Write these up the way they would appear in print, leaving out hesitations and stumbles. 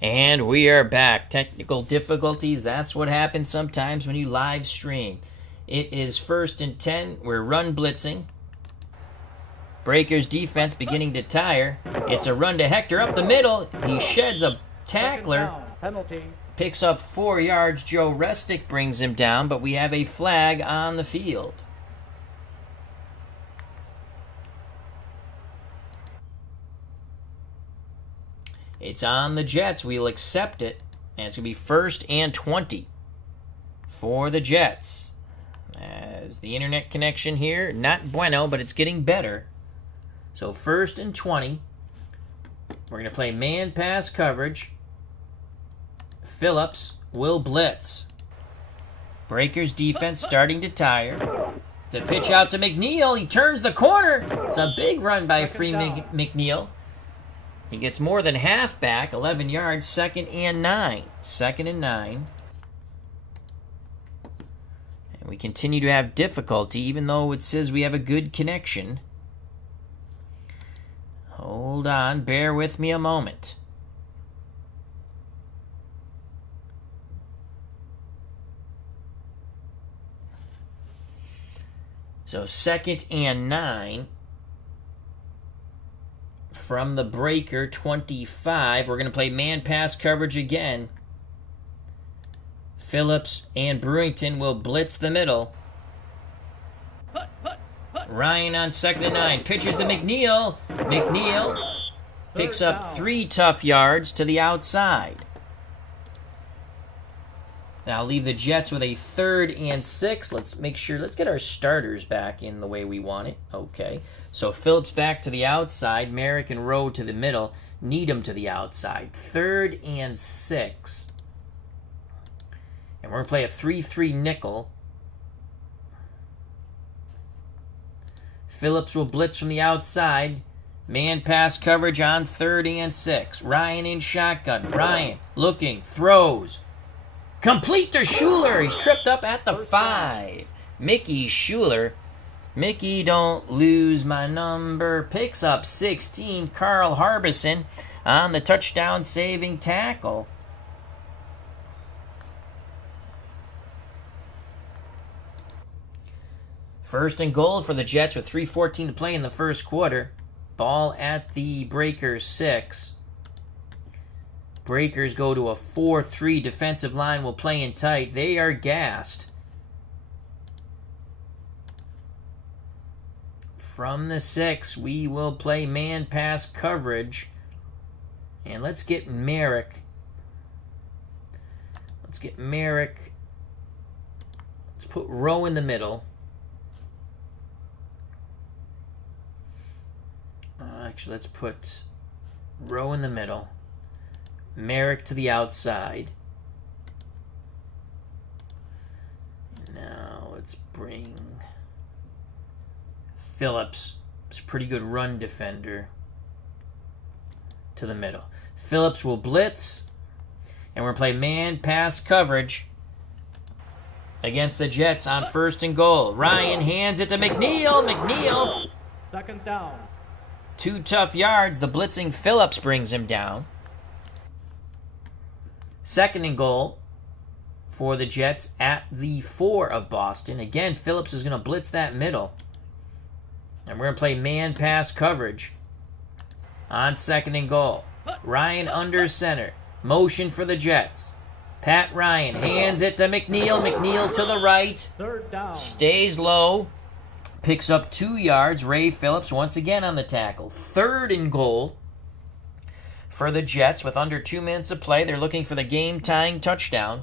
And we are back. Technical difficulties, that's what happens sometimes when you live stream. It is 1st and 10. We're run blitzing. Breakers defense beginning to tire. It's a run to Hector up the middle. He sheds a tackler. Picks up 4 yards. Joe Restick brings him down, but we have a flag on the field. It's on the Jets. We'll accept it. And it's going to be 1st and 20 for the Jets. As the internet connection here, not bueno, but it's getting better. So 1st and 20. We're going to play man pass coverage. Phillips will blitz. Breakers defense starting to tire. The pitch out to McNeil. He turns the corner. It's a big run by Free McNeil. He gets more than half back, 11 yards, 2nd and 9. 2nd and 9. And we continue to have difficulty, even though it says we have a good connection. Hold on, bear with me a moment. So 2nd and 9. From the breaker, 25. We're going to play man pass coverage again. Phillips and Brewington will blitz the middle. Ryan on 2nd and 9. Pitches to McNeil. McNeil picks up 3 tough yards to the outside. Now leave the Jets with a 3rd and 6. Let's make sure, let's get our starters back in the way we want it. Okay. So Phillips back to the outside, Merrick and Rowe to the middle, Needham to the outside. 3rd and 6. And we're going to play a 3-3 nickel. Phillips will blitz from the outside. Man pass coverage on 3rd and 6. Ryan in shotgun. Ryan looking, throws. Complete to Schuler. He's tripped up at the 5. Mickey Schuler. Mickey, don't lose my number. Picks up 16. Carl Harbison on the touchdown saving tackle. First and goal for the Jets with 3:14 to play in the first quarter. Ball at the Breakers 6. Breakers go to a 4-3. Defensive line will play in tight. They are gassed. From the 6, we will play man pass coverage. And let's get Merrick. Let's put Rowe in the middle. Actually, let's put Rowe in the middle. Merrick to the outside. Now let's bring Phillips, is a pretty good run defender, to the middle. Phillips will blitz, and we're going to play man pass coverage against the Jets on 1st and goal. Ryan hands it to McNeil. McNeil. 2nd down. 2 tough yards. The blitzing Phillips brings him down. 2nd and goal for the Jets at the 4 of Boston. Again, Phillips is going to blitz that middle. And we're going to play man pass coverage on 2nd and goal. Ryan under center. Motion for the Jets. Pat Ryan hands it to McNeil. McNeil to the right. 3rd down. Stays low. Picks up 2 yards. Ray Phillips once again on the tackle. 3rd and goal for the Jets with under 2 minutes of play. They're looking for the game-tying touchdown.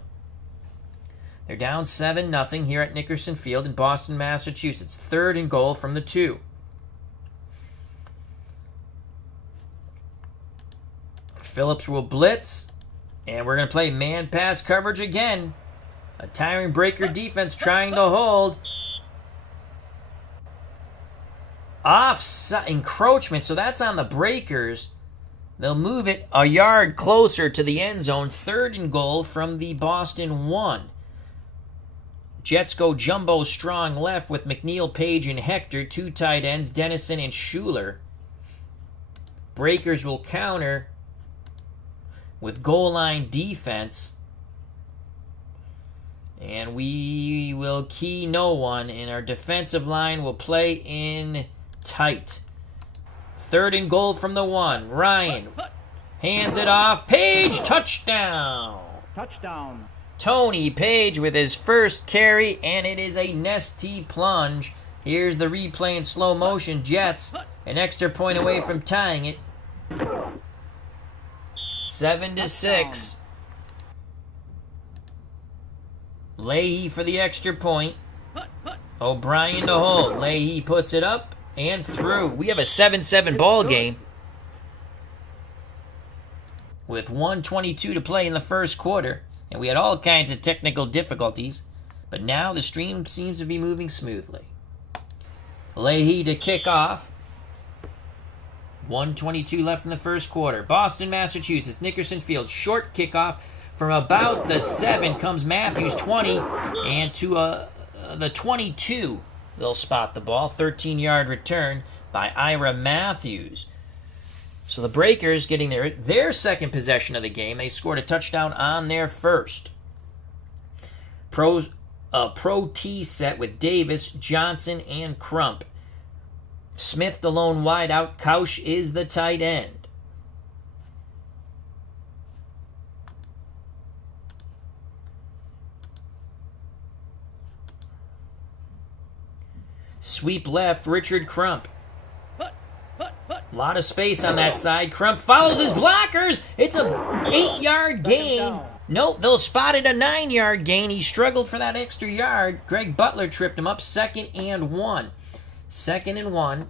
They're down 7-0 here at Nickerson Field in Boston, Massachusetts. 3rd and goal from the 2. Phillips will blitz, and we're going to play man pass coverage again. A tiring Breaker defense trying to hold. Offside encroachment, so that's on the Breakers. They'll move it a yard closer to the end zone. 3rd and goal from the Boston 1. Jets go jumbo strong left with McNeil, Page, and Hector. 2 tight ends, Dennison and Schuler. Breakers will counter with goal line defense. And we will key no one, and our defensive line will play in tight. 3rd and goal from the 1. Ryan hands it off. Page, touchdown. Touchdown. Tony Page with his first carry, and it is a nesty plunge. Here's the replay in slow motion. Jets, an extra point away from tying it. 7-6. Leahy for the extra point. O'Brien to hold. Leahy puts it up and through. We have a 7-7 ball game with 1:22 to play in the first quarter, and we had all kinds of technical difficulties, but now the stream seems to be moving smoothly. Leahy to kick off. 1:22 left in the first quarter. Boston, Massachusetts, Nickerson Field. Short kickoff from about the 7 comes Matthews, 20, and to the 22 they'll spot the ball. 13-yard return by Ira Matthews. So the Breakers getting their second possession of the game. They scored a touchdown on their first. Pro T set with Davis, Johnson, and Crump. Smith the lone wideout. Kausch is the tight end. Sweep left, Richard Crump. A lot of space on that side. Crump follows his blockers. It's a 8-yard gain. Nope, they'll spot it a 9-yard gain. He struggled for that extra yard. Greg Butler tripped him up. 2nd and 1. 2nd and 1.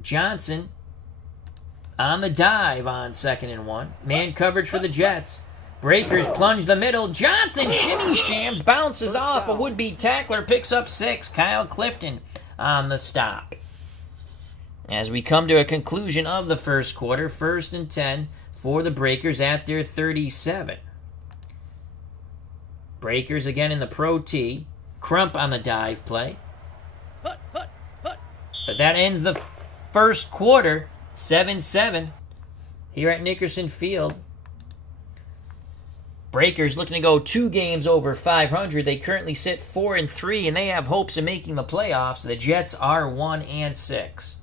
Johnson on the dive on 2nd and 1. Man coverage for the Jets. Breakers plunge the middle. Johnson shimmy shams, bounces off. A would-be tackler picks up 6. Kyle Clifton on the stop. As we come to a conclusion of the first quarter, 1st and 10 for the Breakers at their 37. Breakers again in the Pro T. Crump on the dive play. But that ends the first quarter, 7-7 here at Nickerson Field. Breakers looking to go 2 games over 500. They currently sit 4-3, and they have hopes of making the playoffs. The Jets are 1-6.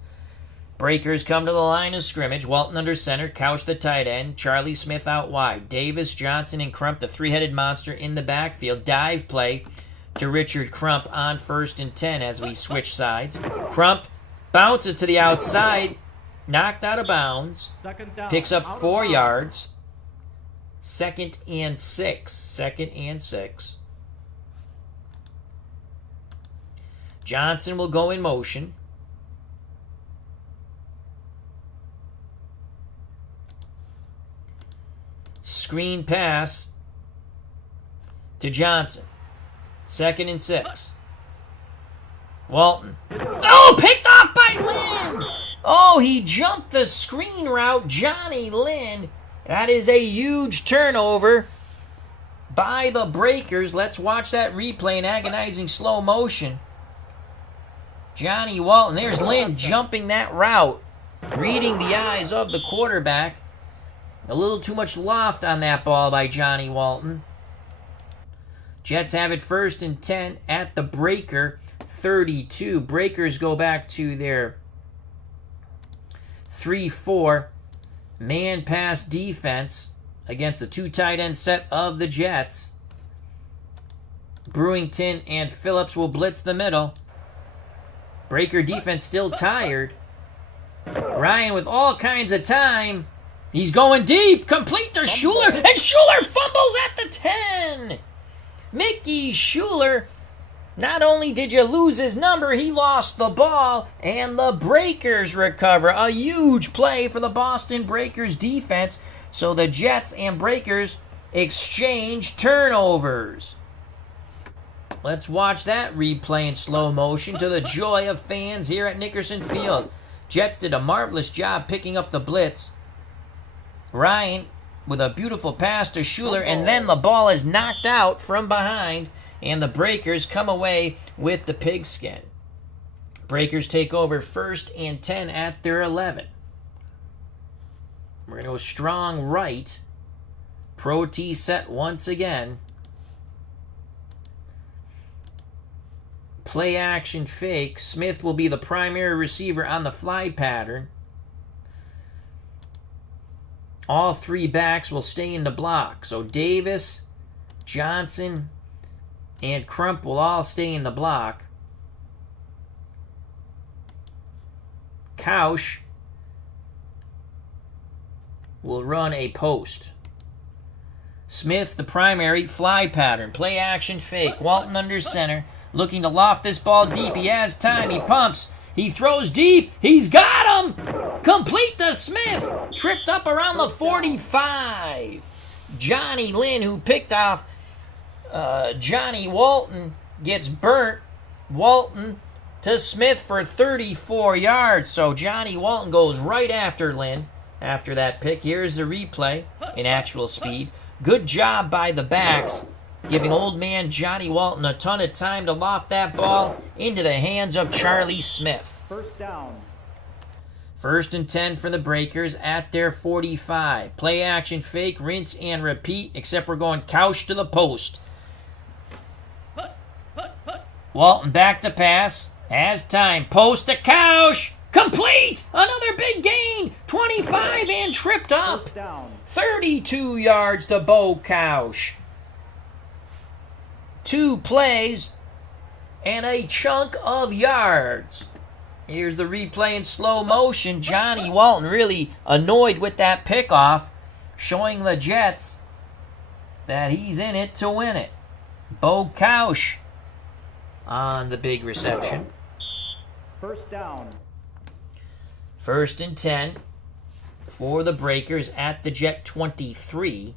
Breakers come to the line of scrimmage. Walton under center, Kausch the tight end, Charlie Smith out wide. Davis, Johnson, and Crump, the three-headed monster in the backfield. Dive play to Richard Crump on 1st and 10 as we switch sides. Crump bounces to the outside, knocked out of bounds, picks up 4 yards. 2nd and 6. 2nd and 6. Johnson will go in motion. Screen pass to Johnson. 2nd and 6. Walton. Oh, picked off by Lynn! Oh, he jumped the screen route. Johnny Lynn. That is a huge turnover by the Breakers. Let's watch that replay in agonizing slow motion. Johnny Walton. There's Lynn jumping that route, reading the eyes of the quarterback. A little too much loft on that ball by Johnny Walton. Jets have it 1st and 10 at the Breaker 32. Breakers go back to their 3-4 man pass defense against the 2 tight end set of the Jets. Brewington and Phillips will blitz the middle. Breaker defense still tired. Ryan with all kinds of time. He's going deep. Complete to Schuler. And Schuler fumbles at the 10. Mickey Schuler. Not only did you lose his number, he lost the ball, and the Breakers recover. A huge play for the Boston Breakers defense, so the Jets and Breakers exchange turnovers. Let's watch that replay in slow motion to the joy of fans here at Nickerson Field. Jets did a marvelous job picking up the blitz. Ryan with a beautiful pass to Schuler, and then the ball is knocked out from behind, and the Breakers come away with the pigskin. Breakers take over 1st and 10 at their 11. We're going to go strong right. Pro T set once again. Play action fake. Smith will be the primary receiver on the fly pattern. All 3 backs will stay in the block. So Davis, Johnson, and Crump will all stay in the block. Couch will run a post. Smith, the primary, fly pattern. Play action fake. Walton under center. Looking to loft this ball deep. He has time. He pumps. He throws deep. He's got him. Complete to Smith. Tripped up around the 45. Johnny Lynn, who picked off Johnny Walton, gets burnt. Walton to Smith for 34 yards. So Johnny Walton goes right after Lynn after that pick. Here's the replay in actual speed. Good job by the backs, giving old man Johnny Walton a ton of time to loft that ball into the hands of Charlie Smith. First down. 1st and 10 for the Breakers at their 45. Play action fake, rinse and repeat, except we're going couch to the post. Walton back to pass. Has time. Post to couch. Complete! Another big gain. 25 and tripped up. First down. 32 yards to Bo Couch. 2 plays and a chunk of yards. Here's the replay in slow motion. Johnny Walton really annoyed with that pickoff, showing the Jets that he's in it to win it. Bo Couch on the big reception. First down. 1st and 10 for the Breakers at the Jet 23.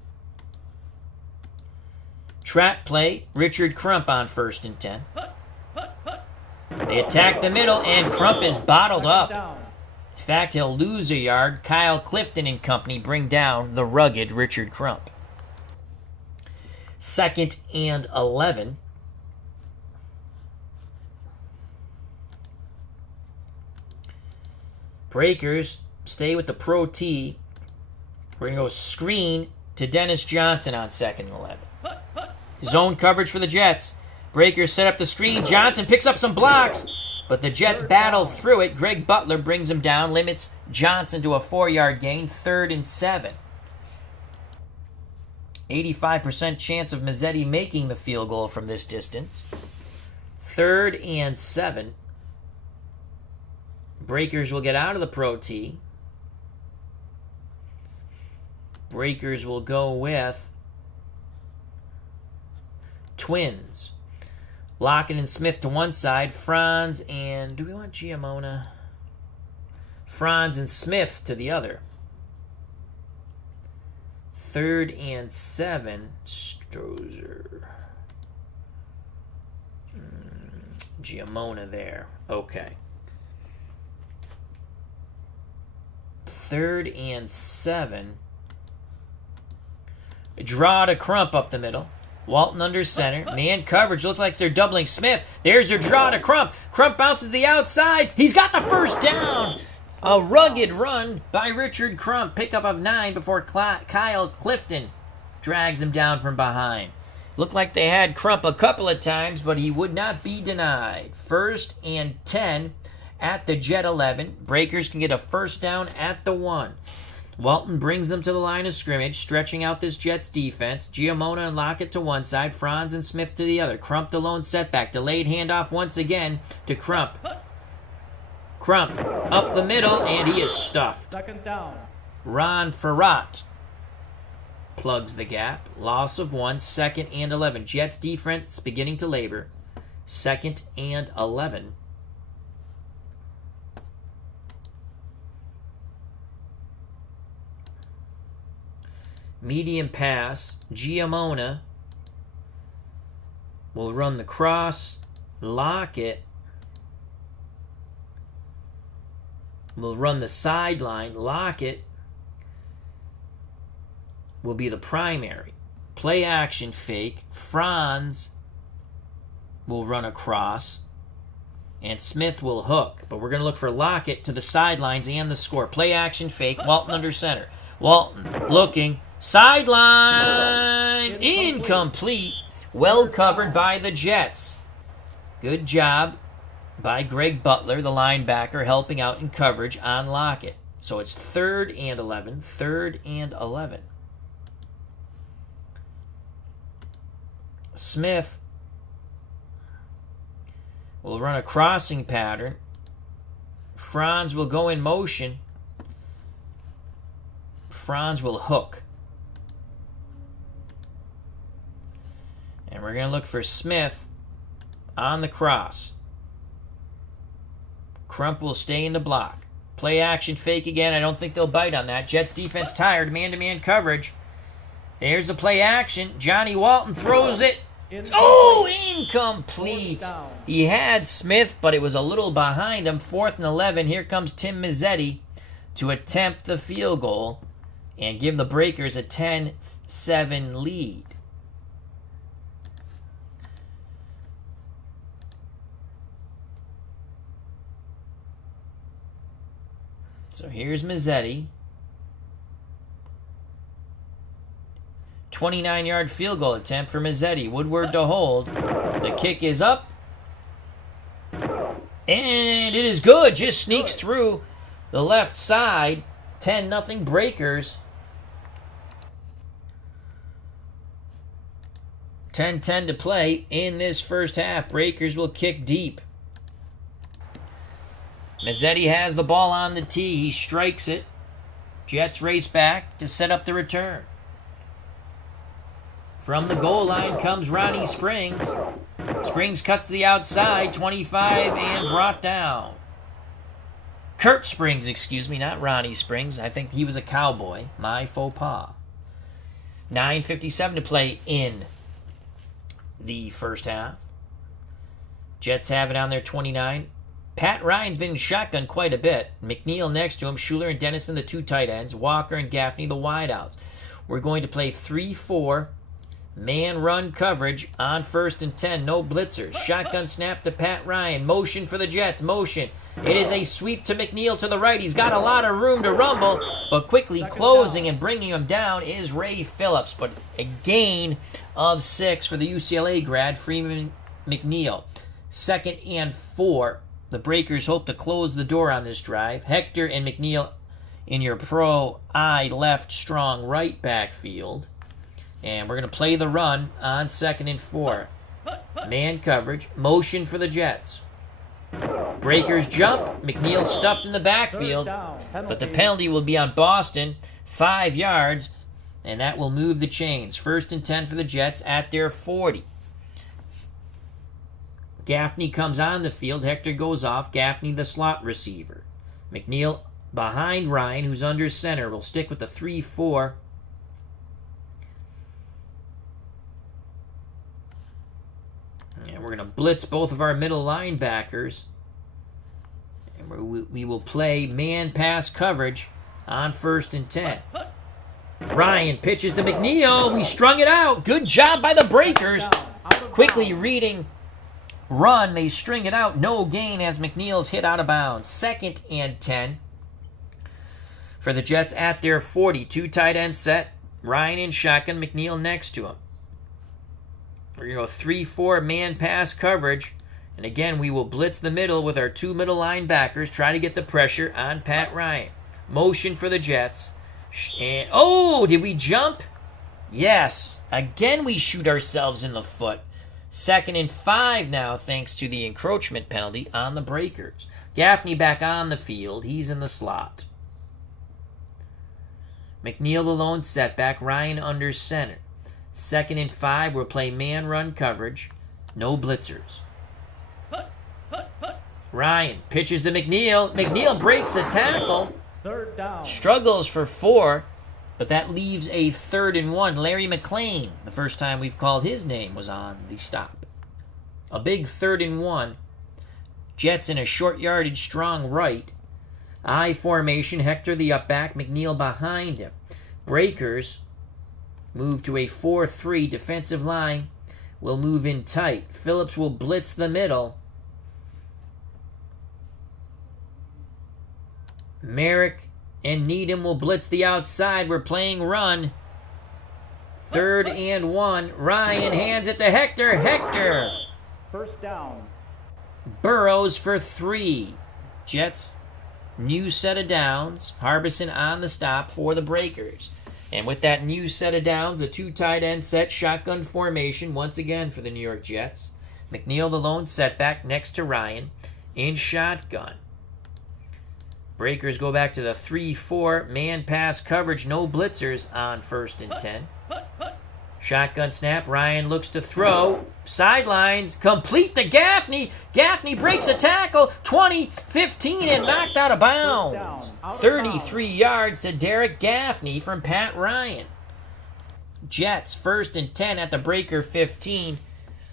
Trap play, Richard Crump on 1st and 10. They attack the middle, and Crump is bottled up. In fact, he'll lose a yard. Kyle Clifton and company bring down the rugged Richard Crump. 2nd and 11. Breakers stay with the Pro T. We're going to go screen to Dennis Johnson on 2nd and 11. Zone coverage for the Jets. Breakers set up the screen. Johnson picks up some blocks, but the Jets battle through it. Greg Butler brings him down, limits Johnson to a 4-yard gain. 3rd and 7. 85% chance of Mazzetti making the field goal from this distance. 3rd and 7. Breakers will get out of the Pro T. Breakers will go with Twins. Lockett and Smith to one side. Franz and... do we want Giamona? Franz and Smith to the other. 3rd and 7. Strozer. Giamona there. Okay. 3rd and 7. Draw to Crump up the middle. Walton under center. Man coverage. Looks like they're doubling Smith. There's your draw to Crump. Crump bounces to the outside. He's got the first down. A rugged run by Richard Crump. Pickup of 9 before Kyle Clifton drags him down from behind. Looked like they had Crump a couple of times, but he would not be denied. 1st and 10 at the Jet 11. Breakers can get a first down at the 1. Walton brings them to the line of scrimmage, stretching out this Jets defense. Giamona and Lockett to one side, Franz and Smith to the other. Crump the lone setback. Delayed handoff once again to Crump. Crump up the middle, and he is stuffed. 2nd down. Ron Farrat plugs the gap. Loss of 1, 2nd and 11. Jets defense beginning to labor. 2nd and 11. Medium pass. Giamona will run the cross. Lockett will run the sideline. Lockett will be the primary. Play action fake. Franz will run across. And Smith will hook. But we're going to look for Lockett to the sidelines and the score. Play action fake. Walton under center. Walton looking. Sideline. Incomplete. Well covered by the Jets. Good job by Greg Butler, the linebacker, helping out in coverage on Lockett. So it's 3rd and 11. 3rd and 11. Smith will run a crossing pattern. Franz will go in motion. Franz will hook. And we're going to look for Smith on the cross. Crump will stay in the block. Play action fake again. I don't think they'll bite on that. Jets defense tired. Man-to-man coverage. There's the play action. Johnny Walton throws it. Oh, incomplete. He had Smith, but it was a little behind him. 4th and 11. Here comes Tim Mazzetti to attempt the field goal and give the Breakers a 10-7 lead. So here's Mazzetti. 29-yard field goal attempt for Mazzetti. Woodward to hold. The kick is up. And it is good. Just sneaks through the left side. 10-0 Breakers. 10-10 to play in this first half. Breakers will kick deep. Mazzetti has the ball on the tee. He strikes it. Jets race back to set up the return. From the goal line comes Ronnie Springs. Springs cuts to the outside, 25, and brought down. Kurt Springs, not Ronnie Springs. I think he was a Cowboy. My faux pas. 9:57 to play in the first half. Jets have it on their 29. Pat Ryan's been in shotgun quite a bit. McNeil next to him. Schuler and Dennison, the 2 tight ends. Walker and Gaffney, the wideouts. We're going to play 3-4 man run coverage on 1st and 10. No blitzers. Shotgun snap to Pat Ryan. Motion for the Jets. Motion. It is a sweep to McNeil to the right. He's got a lot of room to rumble, but quickly closing and bringing him down is Ray Phillips. But a gain of 6 for the UCLA grad, Freeman McNeil. 2nd and 4. The Breakers hope to close the door on this drive. Hector and McNeil in your pro I left strong right backfield. And we're going to play the run on 2nd and 4. Man coverage. Motion for the Jets. Breakers jump. McNeil stuffed in the backfield. But the penalty will be on Boston. 5 yards. And that will move the chains. 1st and 10 for the Jets at their 40. Gaffney comes on the field. Hector goes off. Gaffney, the slot receiver. McNeil behind Ryan, who's under center. Will stick with the 3-4. And we're going to blitz both of our middle linebackers. And we will play man pass coverage on 1st and 10. Ryan pitches to McNeil. We strung it out. Good job by the Breakers. Quickly reading run. They string it out. No gain as McNeil's hit out of bounds. 2nd and 10 for the Jets at their 40. 2 tight end set. Ryan in shotgun. McNeil next to him. We're going to go 3-4 man pass coverage. And again, we will blitz the middle with our 2 middle linebackers. Try to get the pressure on Pat Ryan. Motion for the Jets. And, oh, did we jump? Yes. Again, we shoot ourselves in the foot. 2nd and 5 now, thanks to the encroachment penalty on the Breakers. Gaffney back on the field. He's in the slot. McNeil the lone setback. Ryan under center. 2nd and 5. We'll play man run coverage. No blitzers. Ryan pitches to McNeil. McNeil breaks a tackle. 3rd down. Struggles for 4. But that leaves a 3rd and 1. Larry McLean, the first time we've called his name, was on the stop. A big 3rd and 1. Jets in a short yardage strong right. I formation. Hector the up back. McNeil behind him. Breakers move to a 4-3 defensive line. Will move in tight. Phillips will blitz the middle. Merrick and Needham will blitz the outside. We're playing run. 3rd and 1. Ryan hands it to Hector. Hector First down. burrows for 3. Jets, new set of downs. Harbison on the stop for the Breakers. And with that new set of downs, a 2 tight end set, shotgun formation once again for the New York Jets. McNeil, the lone setback, next to Ryan in shotgun. Breakers go back to the 3-4 man pass coverage, no blitzers on 1st and 10. Shotgun snap, Ryan looks to throw, sidelines, complete to Gaffney. Gaffney breaks a tackle, 20, 15, and knocked out of bounds. 33 yards to Derek Gaffney from Pat Ryan. Jets, 1st and 10 at the Breaker 15.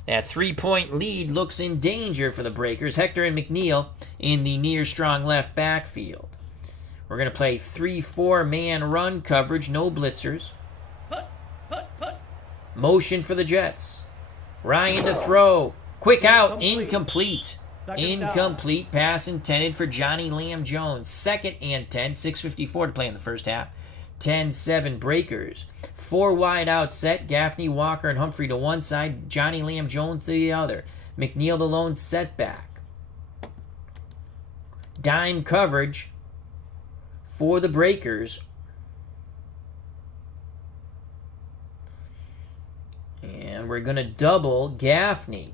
That 3-point lead looks in danger for the Breakers. Hector and McNeil in the near strong left backfield. We're going to play 3-4 man run coverage, no blitzers. Motion for the Jets. Ryan to throw. Quick out. Incomplete. Incomplete pass intended for Johnny Lamb Jones. 2nd and 10. 6:54 to play in the first half. 10-7 Breakers. 4 wide out set. Gaffney, Walker, and Humphrey to one side. Johnny Lamb Jones to the other. McNeil the lone setback. Dime coverage for the Breakers. And we're going to double Gaffney.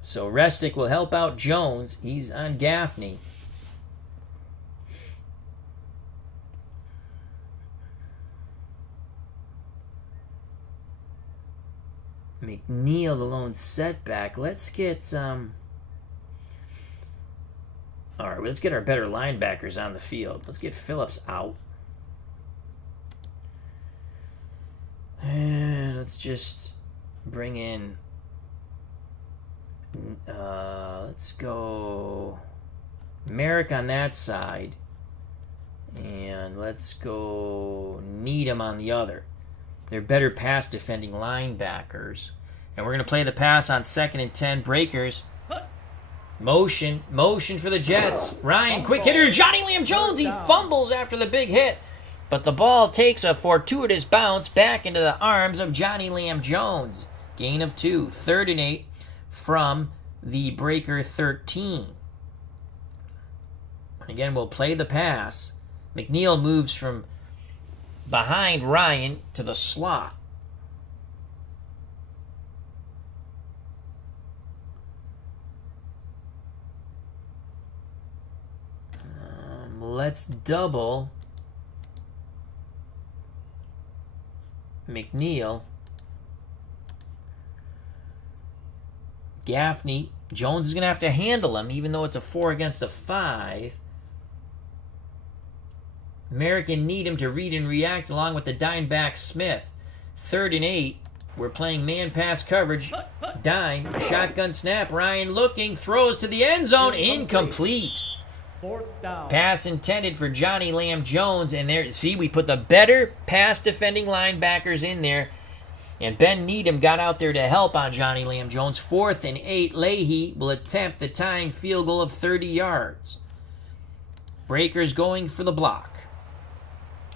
So Restic will help out Jones. He's on Gaffney. McNeil, the lone setback. Let's get all right, let's get our better linebackers on the field. Let's get Phillips out. And let's just bring in... let's go Merrick on that side. And let's go Needham on the other. They're better pass defending linebackers. And we're going to play the pass on 2nd and 10. Breakers. Motion for the Jets. Ryan, quick hitter. Johnny Lamb Jones, he fumbles after the big hit. But the ball takes a fortuitous bounce back into the arms of Johnny Lamb Jones. Gain of 2. 3rd and 8 from the Breaker 13. Again, we'll play the pass. McNeil moves from behind Ryan to the slot. Let's double McNeil. Gaffney. Jones is going to have to handle him, even though it's a 4 against a 5. Merrick and Needham to read and react along with the dime back Smith. 3rd and 8. We're playing man pass coverage. Dime. Shotgun snap. Ryan looking. Throws to the end zone. Incomplete. 4th down. Pass intended for Johnny Lamb Jones. And there, see, we put the better pass defending linebackers in there. And Ben Needham got out there to help on Johnny Lamb Jones. 4th and 8. Leahy will attempt the tying field goal of 30 yards. Breakers going for the block.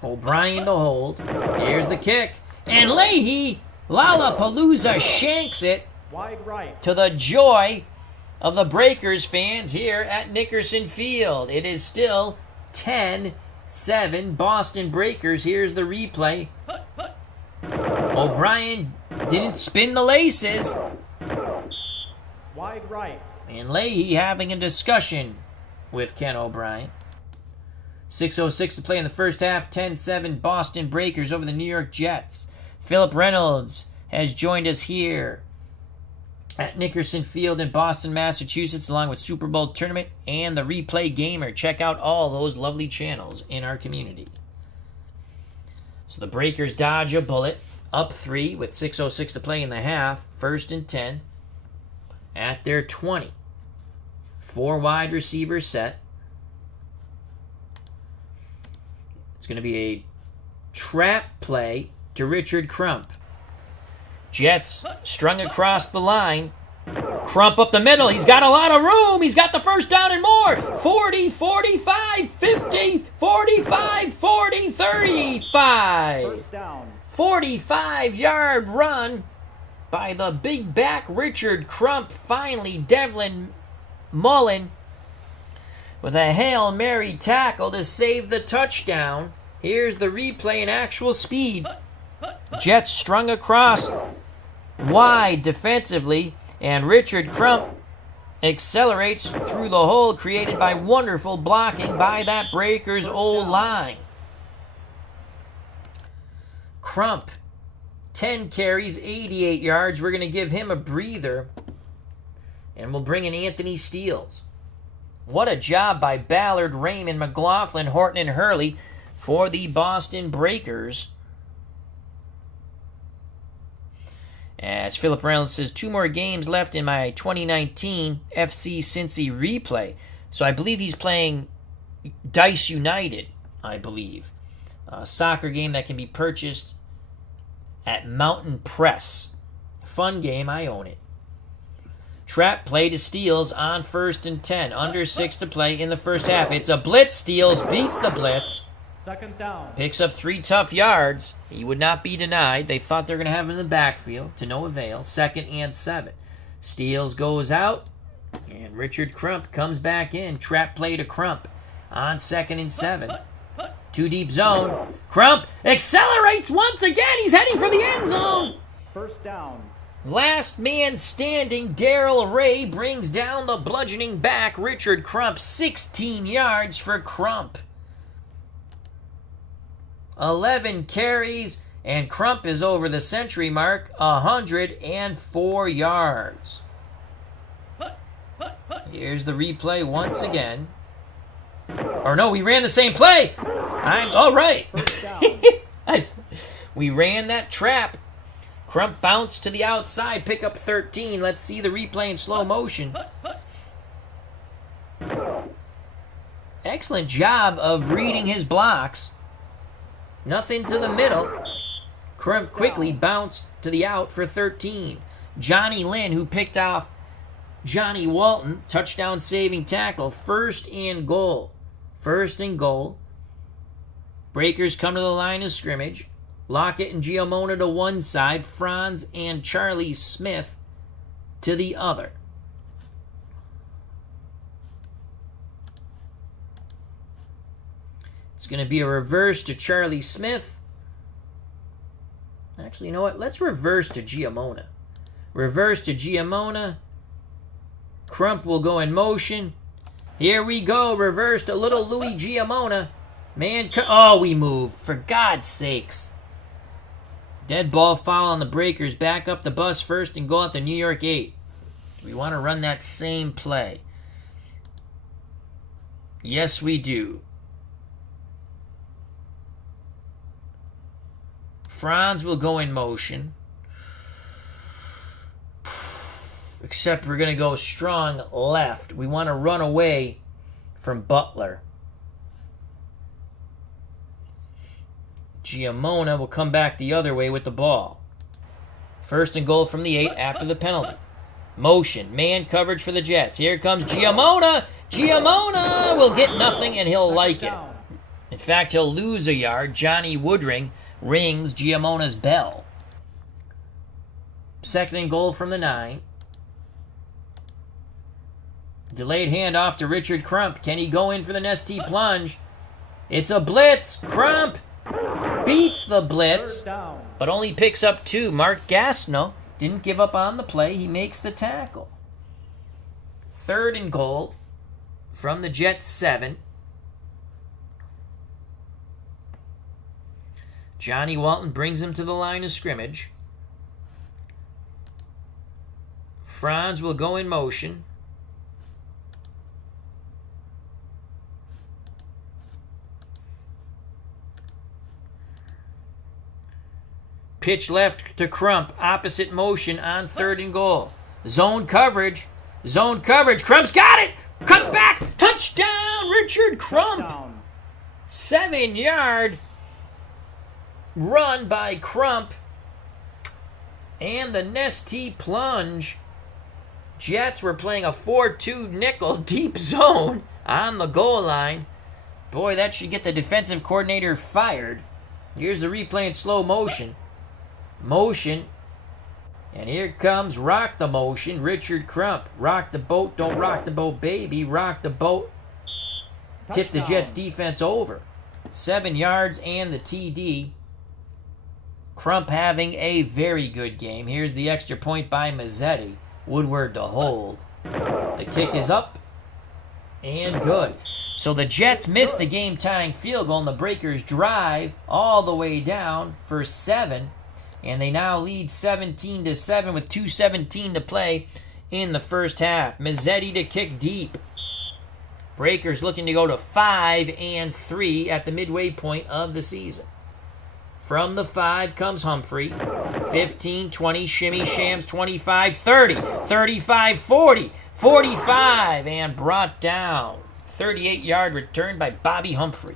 O'Brien to hold. Here's the kick. And Leahy, Lollapalooza shanks it Wide right. to the joy of the Breakers fans here at Nickerson Field. It is still 10-7 Boston Breakers. Here's the replay. O'Brien didn't spin the laces. Wide right. And Leahy having a discussion with Ken O'Brien. 6:06 to play in the first half. 10-7 Boston Breakers over the New York Jets. Philip Reynolds has joined us here at Nickerson Field in Boston, Massachusetts, along with Super Bowl Tournament and the Replay Gamer. Check out all those lovely channels in our community. So the Breakers dodge a bullet. Up 3 with 6:06 to play in the half. 1st and 10 at their 20. 4 wide receiver set. It's going to be a trap play to Richard Crump. Jets strung across the line. Crump up the middle. He's got a lot of room. He's got the first down and more. 40, 45, 50, 45, 40, 35. First down. 45-yard run by the big back Richard Crump. Finally, Devlin Mullen with a Hail Mary tackle to save the touchdown. Here's the replay in actual speed. Jets strung across wide defensively, and Richard Crump accelerates through the hole created by wonderful blocking by that Breakers O-line. Crump, 10 carries, 88 yards. We're going to give him a breather, and we'll bring in Anthony Steele. What a job by Ballard, Raymond, McLaughlin, Horton, and Hurley for the Boston Breakers. As Philip Reynolds says, 2 more games left in my 2019 FC Cincy replay. So I believe he's playing Dice United, I believe. A soccer game that can be purchased at Mountain Press. Fun game, I own it. Trap play to Steele on 1st and 10. Under 6 to play in the first half. It's a blitz. Steele beats the blitz. Second down. Picks up 3 tough yards. He would not be denied. They thought they were going to have him in the backfield. To no avail. 2nd and 7. Steele goes out. And Richard Crump comes back in. Trap play to Crump on 2nd and 7. 2 deep zone. Crump accelerates once again. He's heading for the end zone. First down. Last man standing, Darrell Ray brings down the bludgeoning back Richard Crump. 16 yards for Crump. 11 carries, and Crump is over the century mark, 104 yards. Here's the replay once again. Or no, we ran the same play. All right. We ran that trap. Crump bounced to the outside, pick up 13. Let's see the replay in slow motion. Excellent job of reading his blocks. Nothing to the middle. Crump quickly bounced to the out for 13. Johnny Lynn, who picked off Johnny Walton, touchdown saving tackle. 1st and goal. 1st and goal. Breakers come to the line of scrimmage. Lockett and Giamona to one side. Franz and Charlie Smith to the other. It's going to be a reverse to Charlie Smith. Actually, you know what? Let's reverse to Giamona. Reverse to Giamona. Crump will go in motion. Here we go. Reverse to little Louis Giamona. We moved. For God's sakes. Dead ball foul on the Breakers. Back up the bus 1st and goal at the New York 8. Do we want to run that same play? Yes, we do. Franz will go in motion. Except we're going to go strong left. We want to run away from Butler. Giamona will come back the other way with the ball. 1st and goal from the 8 after the penalty. Motion. Man coverage for the Jets. Here comes Giamona. Giamona will get nothing and he'll like it. In fact, he'll lose a yard. Johnny Woodring rings Giamona's bell. 2nd and goal from the 9. Delayed handoff to Richard Crump. Can he go in for the Nestea plunge? It's a blitz. Crump beats the blitz, but only picks up 2. Mark Gastineau didn't give up on the play. He makes the tackle. 3rd and goal from the Jets 7. Johnny Walton brings him to the line of scrimmage. Franz will go in motion. Pitch left to Crump. Opposite motion on 3rd and goal. Zone coverage. Zone coverage. Crump's got it. Cuts back. Touchdown, Richard Crump. 7-yard run by Crump. And the Nestea plunge Jets were playing a 4-2 nickel deep zone on the goal line. Boy, that should get the defensive coordinator fired. Here's the replay in slow motion. Motion. And here comes Rock the Motion, Richard Crump. Rock the boat, don't rock the boat, baby. Rock the boat. Tip the Jets defense over. 7 yards and the TD. Crump having a very good game. Here's the extra point by Mazzetti. Woodward to hold. The kick is up and good. So the Jets missed the game-tying field goal, and the Breakers drive all the way down for 7. And they now lead 17-7 with 2:17 to play in the first half. Mazzetti to kick deep. Breakers looking to go to 5-3 at the midway point of the season. From the 5 comes Humphrey. 15, 20, shimmy shams, 25, 30, 35, 40, 45, and brought down. 38-yard return by Bobby Humphrey.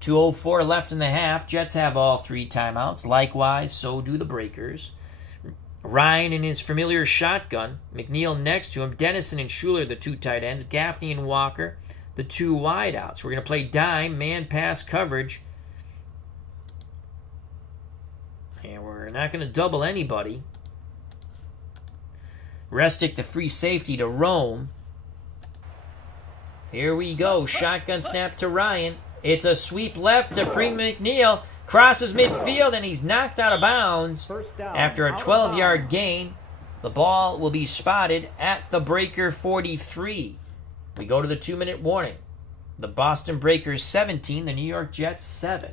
2:04 left in the half. Jets have all 3 timeouts. Likewise, so do the Breakers. Ryan in his familiar shotgun. McNeil next to him. Dennison and Schuler, the 2 tight ends. Gaffney and Walker, the 2 wideouts. We're going to play dime, man pass coverage. And we're not going to double anybody. Restic, the free safety, to Rome. Here we go. Shotgun snap to Ryan. It's a sweep left to Freeman McNeil. Crosses midfield, and he's knocked out of bounds. After a 12-yard gain, the ball will be spotted at the Breaker 43. We go to the 2-minute warning. The Boston Breakers 17, the New York Jets 7.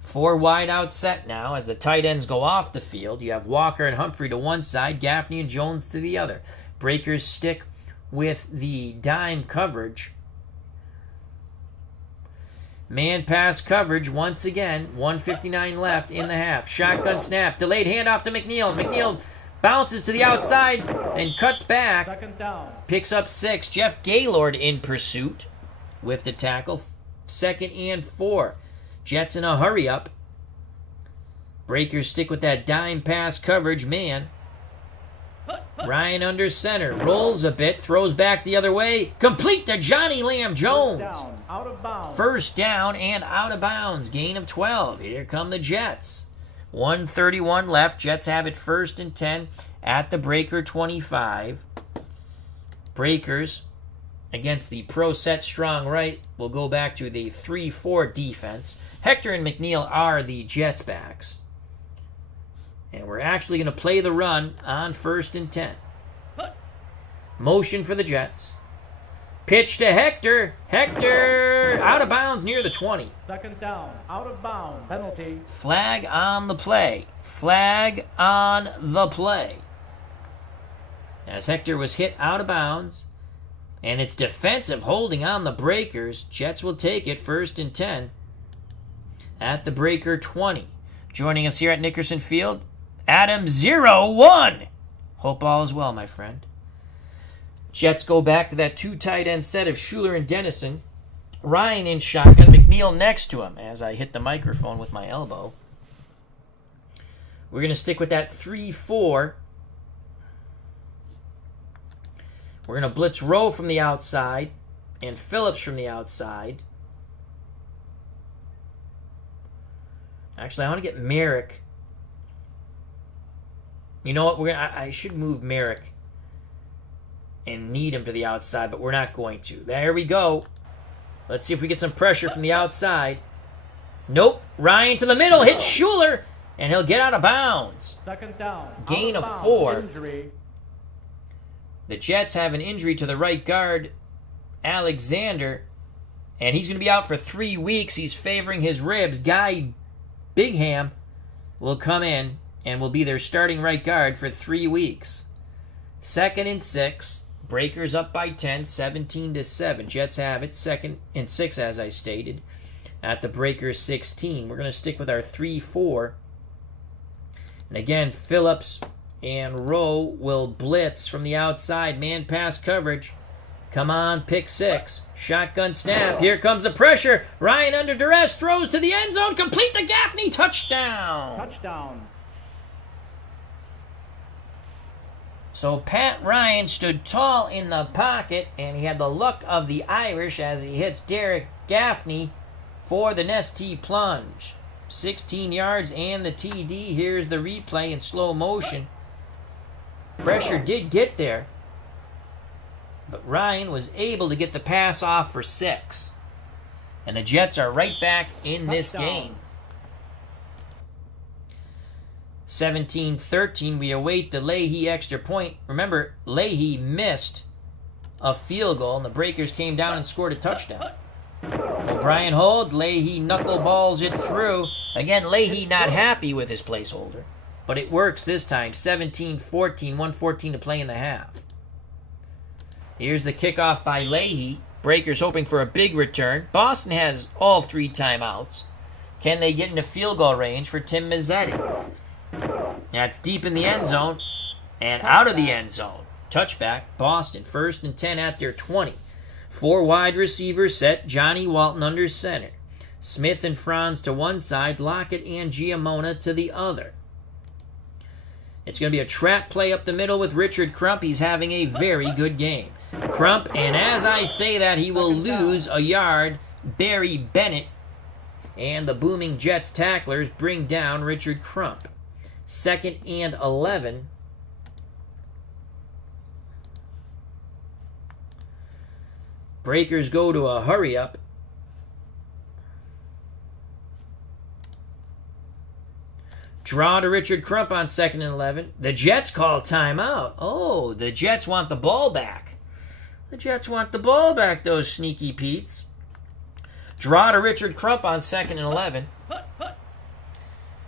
4 wide out set now as the tight ends go off the field. You have Walker and Humphrey to one side, Gaffney and Jones to the other. Breakers stick with the dime coverage. Man pass coverage once again. 1:59 left in the half. Shotgun snap. Delayed handoff to McNeil. McNeil bounces to the outside and cuts back. Second down. Picks up 6. Jeff Gaylord in pursuit with the tackle. 2nd and 4. Jets in a hurry up. Breakers stick with that dime pass coverage man. Ryan under center. Rolls a bit. Throws back the other way. Complete to Johnny Lamb Jones. Out of bounds. First down and out of bounds. Gain of 12. Here come the Jets. 1:31 left. Jets have it 1st and 10 at the Breaker 25. Breakers against the pro set strong right will go back to the 3-4 defense. Hector and McNeil are the Jets backs. And we're actually going to play the run on 1st and 10. Motion for the Jets. Pitch to Hector. Hector out of bounds near the 20. Second down. Out of bounds. Penalty. Flag on the play. Flag on the play. As Hector was hit out of bounds. And it's defensive holding on the Breakers. Jets will take it 1st and 10 at the Breaker 20. Joining us here at Nickerson Field, Adam 01. Hope all is well, my friend. Jets go back to that 2 tight end set of Schuler and Dennison. Ryan in shotgun, McNeil next to him as I hit the microphone with my elbow. We're going to stick with that 3-4. We're going to blitz Rowe from the outside and Phillips from the outside. Actually, I want to get Merrick. You know what? I should move Merrick and need him to the outside, but we're not going to. There we go. Let's see if we get some pressure from the outside. Nope. Ryan to the middle. Hits Schuler, and he'll get out of bounds. Second down. Gain of bounds. 4. Injury. The Jets have an injury to the right guard, Alexander, and he's going to be out for 3 weeks. He's favoring his ribs. Guy Bigham will come in and will be their starting right guard for 3 weeks. 2nd and 6. Breakers up by 10, 17-7. Jets have it. 2nd and 6, as I stated, at the Breakers 16. We're going to stick with our 3-4. And again, Phillips and Rowe will blitz from the outside. Man pass coverage. Come on, pick 6. Shotgun snap. Here comes the pressure. Ryan under duress. Throws to the end zone. Complete to Gaffney. Touchdown. Touchdown. So Pat Ryan stood tall in the pocket, and he had the look of the Irish as he hits Derek Gaffney for the Nestea plunge. 16 yards and the TD. Here's the replay in slow motion. Pressure did get there, but Ryan was able to get the pass off for 6. And the Jets are right back in this game. 17-13, we await the Leahy extra point. Remember, Leahy missed a field goal, and the Breakers came down and scored a touchdown. O'Brien holds, Leahy knuckleballs it through. Again, Leahy not happy with his placeholder, but it works this time. 17-14, 1:14 to play in the half. Here's the kickoff by Leahy. Breakers hoping for a big return. Boston has all 3 timeouts. Can they get into field goal range for Tim Mazzetti? That's deep in the end zone and out of the end zone. Touchback, Boston, 1st and 10 at their 20. 4 wide receivers set, Johnny Walton under center. Smith and Franz to one side, Lockett and Giamona to the other. It's going to be a trap play up the middle with Richard Crump. He's having a very good game. Crump, and as I say that, he will lose a yard. Barry Bennett and the booming Jets tacklers bring down Richard Crump. 2nd and 11. Breakers go to a hurry-up. Draw to Richard Crump on 2nd and 11. The Jets call timeout. Oh, the Jets want the ball back. The Jets want the ball back, those sneaky Petes. Draw to Richard Crump on 2nd and 11.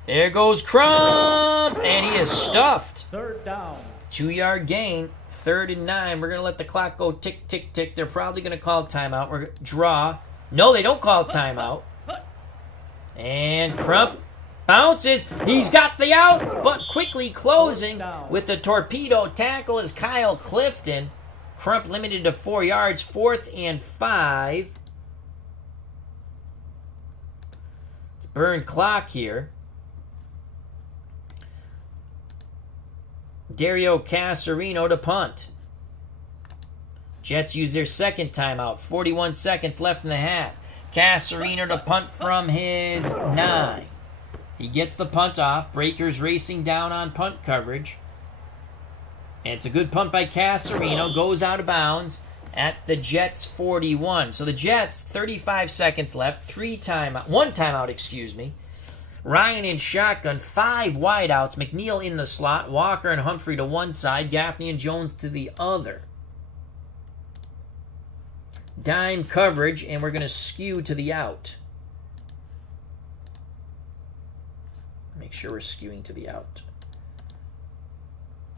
There goes Crump, and he is stuffed. 3rd down. 2-yard gain, 3rd and 9. We're going to let the clock go tick, tick, tick. They're probably going to call timeout. We're draw. No, they don't call timeout. And Crump bounces. He's got the out, but quickly closing with the torpedo tackle is Kyle Clifton. Crump limited to 4 yards, 4th and 5. Burn clock here. Dario Casarino to punt. Jets use their 2nd timeout. 41 seconds left in the half. Casarino to punt from his 9. He gets the punt off. Breakers racing down on punt coverage. And it's a good punt by Casarino. Goes out of bounds at the Jets 41. So the Jets, 35 seconds left. 1 timeout. Ryan in shotgun, 5 wideouts. McNeil in the slot. Walker and Humphrey to one side. Gaffney and Jones to the other. Dime coverage, and we're going to skew to the out. Make sure we're skewing to the out.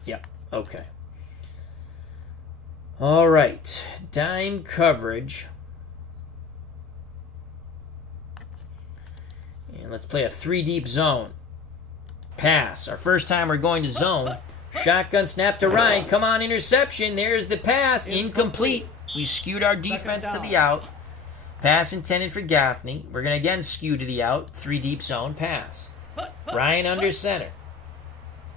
Yep, okay. All right, dime coverage. And let's play a 3-deep zone. Pass. Our first time we're going to zone. Shotgun snap to Ryan. Come on, interception. There's the pass. Incomplete. We skewed our defense to the out. Pass intended for Gaffney. We're going to again skew to the out. 3-deep zone. Pass. Ryan under center.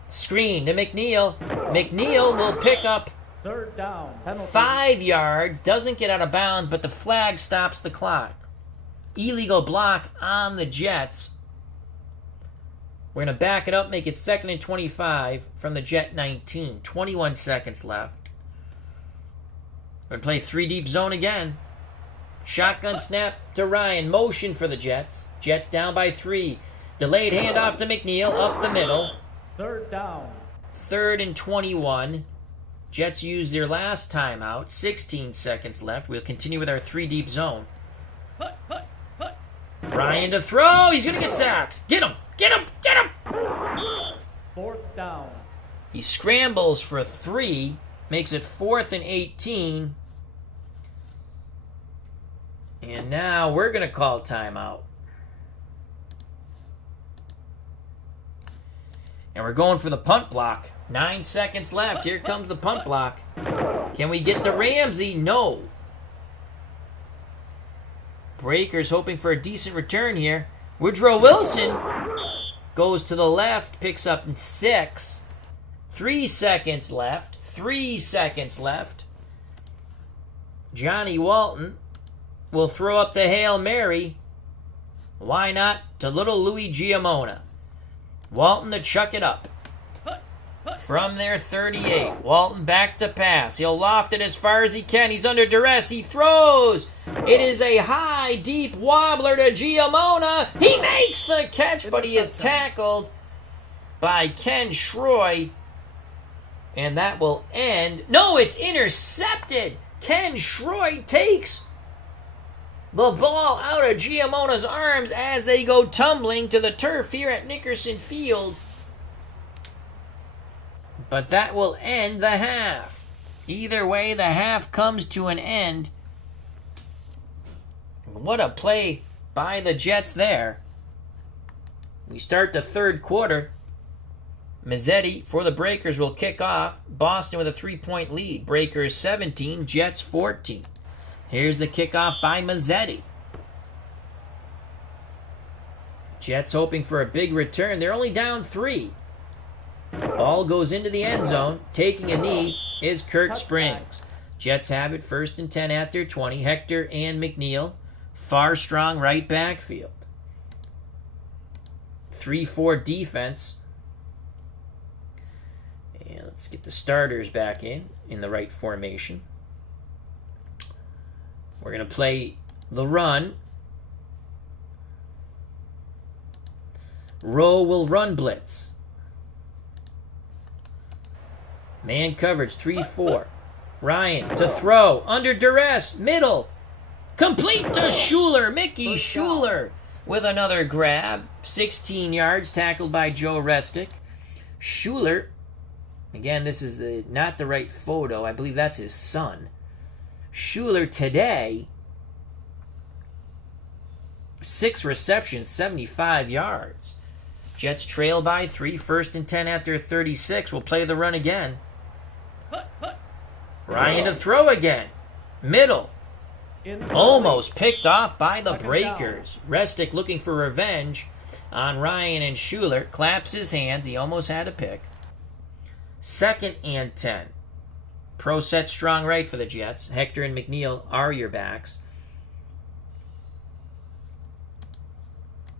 Screen to McNeil. McNeil will pick up 3rd down. Penalty. 5 yards. Doesn't get out of bounds, but the flag stops the clock. Illegal block on the Jets. We're going to back it up, make it 2nd and 25 from the Jet 19. 21 seconds left. We're going to play 3-deep zone again. Shotgun snap to Ryan. Motion for the Jets. Jets down by 3. Delayed handoff to McNeil up the middle. 3rd down. 3rd and 21. Jets use their last timeout. 16 seconds left. We'll continue with our 3-deep zone. Ryan to throw. He's going to get sacked. Get him. Get him. Get him. 4th down. He scrambles for 3. Makes it 4th and 18. And now we're going to call timeout. And we're going for the punt block. 9 seconds left. Here comes the punt block. Can we get the Ramsey? No. Breakers hoping for a decent return here. Woodrow Wilson goes to the left, picks up 6. 3 seconds left. 3 seconds left. Johnny Walton will throw up the Hail Mary. Why not? To little Louis Giamona. Walton to chuck it up. From their 38, Walton back to pass. He'll loft it as far as he can. He's under duress. He throws. It is a high, deep wobbler to Giamona. He makes the catch, but he is tackled by Ken Schroy. And that will end. No, it's intercepted. Ken Schroy takes the ball out of Giamona's arms as they go tumbling to the turf here at Nickerson Field. But that will end the half. Either way, the half comes to an end. What a play by the Jets there. We start the third quarter. Mazzetti for the Breakers will kick off. Boston with a 3-point lead. Breakers 17, Jets 14. Here's the kickoff by Mazzetti. Jets hoping for a big return. They're only down 3. Ball goes into the end zone. Taking a knee is Kurt Springs. Jets have it 1st and 10 at their 20. Hector and McNeil. Far strong right backfield. 3-4 defense. And let's get the starters back in the right formation. We're going to play the run. Rowe will run blitz. Man coverage, 3-4. Ryan to throw. Under duress. Middle. Complete to Schuler. Mickey Schuler with another grab. 16 yards, tackled by Joe Restic. Schuler, again, this is not the right photo. I believe that's his son. Schuler today, 6 receptions, 75 yards. Jets trail by 3, 1st and 10 at their 36. We'll play the run again. Ryan to throw again. Middle. Almost picked off by the Breakers. Restic looking for revenge on Ryan and Schuler. Claps his hands. He almost had a pick. 2nd and 10. Pro set strong right for the Jets. Hector and McNeil are your backs.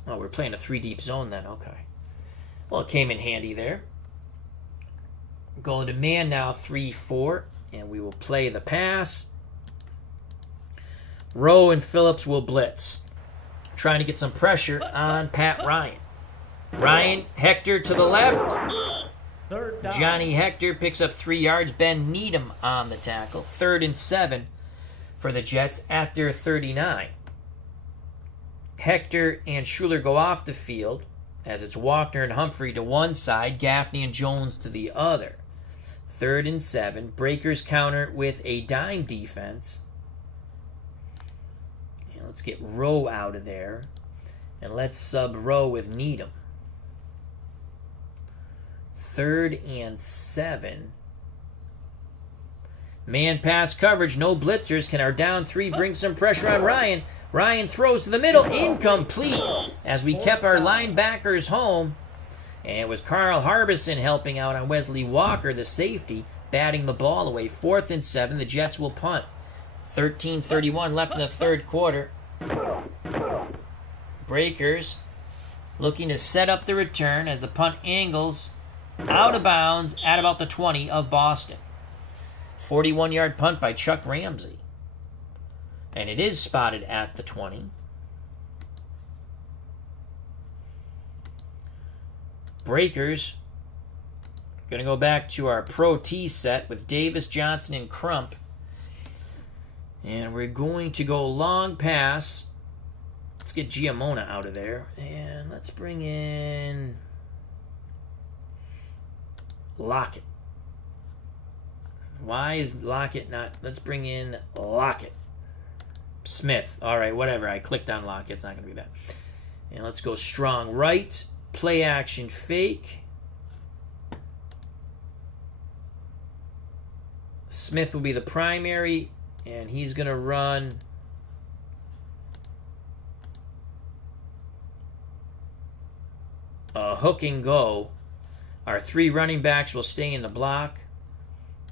Oh, we're playing a 3-deep zone then. Okay. Well, it came in handy there. Going to man now, 3-4. And we will play the pass. Rowe and Phillips will blitz. Trying to get some pressure on Pat Ryan. Ryan, Hector to the left. Johnny Hector picks up 3 yards. Ben Needham on the tackle. 3rd and 7 for the Jets at their 39. Hector and Schuler go off the field as it's Walkner and Humphrey to one side, Gaffney and Jones to the other. 3rd and 7. Breakers counter with a dime defense. And let's get Rowe out of there. And let's sub Rowe with Needham. 3rd and 7. Man pass coverage, no blitzers. Can our down 3 bring some pressure on Ryan? Ryan throws to the middle, incomplete, as we kept our linebackers home. And it was Carl Harbison helping out on Wesley Walker, the safety, batting the ball away. 4th and 7, the Jets will punt. 13:31 left in the third quarter. Breakers looking to set up the return as the punt angles out of bounds at about the 20 of Boston. 41-yard punt by Chuck Ramsey. And it is spotted at the 20. Breakers going to go back to our Pro T set with Davis, Johnson, and Crump. And we're going to go long pass. Let's get Giamona out of there. And let's bring in Lockett. Why is Lockett not... Let's bring in Lockett. Smith. All right, whatever. I clicked on Lockett. It's not going to be that. And let's go strong right. Play action fake. Smith will be the primary, and he's going to run a hook and go. Our 3 running backs will stay in the block.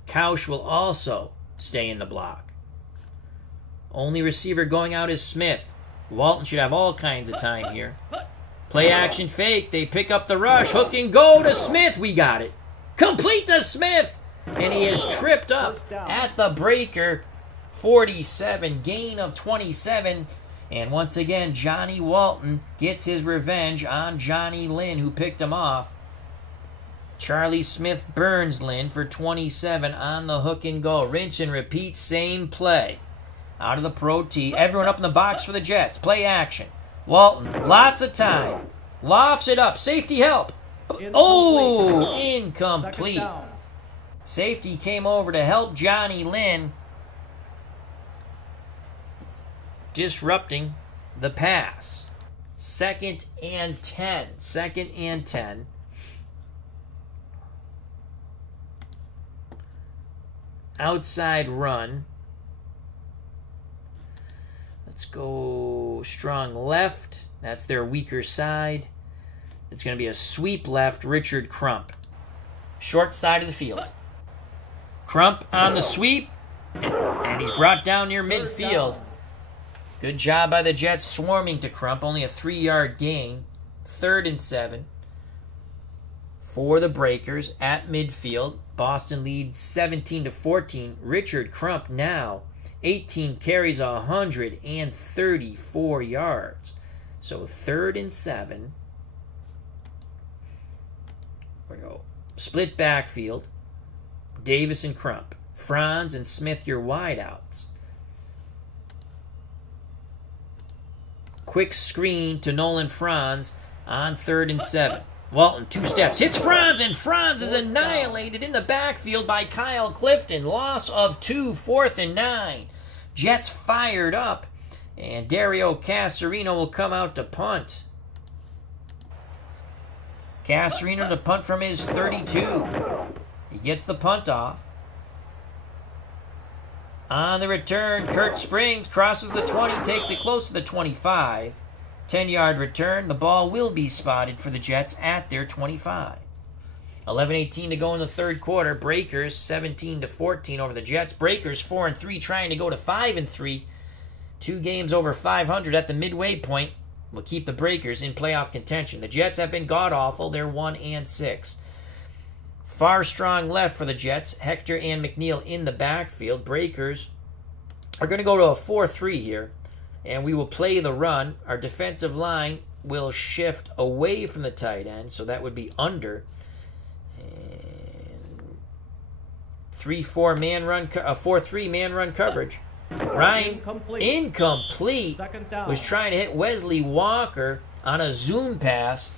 Couch will also stay in the block. Only receiver going out is Smith. Walton should have all kinds of time here. Play action fake. They pick up the rush. Hook and go to Smith. We got it. Complete to Smith. And he is tripped up at the breaker. 47. Gain of 27. And once again, Johnny Walton gets his revenge on Johnny Lynn, who picked him off. Charlie Smith burns Lynn for 27 on the hook and go. Rinse and repeat, same play. Out of the pro tee. Everyone up in the box for the Jets. Play action. Walton, lots of time. Lofts it up. Safety help. Oh, incomplete. Safety came over to help Johnny Lynn, disrupting the pass. 2nd and 10. 2nd and 10. Outside run. Let's go strong left. That's their weaker side. It's going to be a sweep left, Richard Crump. Short side of the field. Crump on the sweep. And he's brought down near midfield. Good job by the Jets swarming to Crump. Only a 3-yard gain. 3rd and 7 for the Breakers at midfield. Boston leads 17-14. Richard Crump now 18 carries, 134 yards. So 3rd and 7. We go split backfield. Davis and Crump. Franz and Smith your wideouts. Quick screen to Nolan Franz on 3rd and 7. Walton, 2 steps, hits Franz, and Franz is annihilated in the backfield by Kyle Clifton. Loss of 2, 4th and 9. Jets fired up, and Dario Casarino will come out to punt. Casarino to punt from his 32. He gets the punt off. On the return, Kurt Springs crosses the 20, takes it close to the 25. 10-yard return. The ball will be spotted for the Jets at their 25. 11:18 to go in the third quarter. Breakers 17-14 over the Jets. Breakers 4-3, trying to go to 5-3. 2 games over 500 at the midway point will keep the Breakers in playoff contention. The Jets have been god-awful. They're 1-6. Far strong left for the Jets. Hector and McNeil in the backfield. Breakers are going to go to a 4-3 here, and we will play the run. Our defensive line will shift away from the tight end, so that would be under. And 3-4 man run, 4-3 man run coverage. Ryan, incomplete. Was trying to hit Wesley Walker on a zoom pass,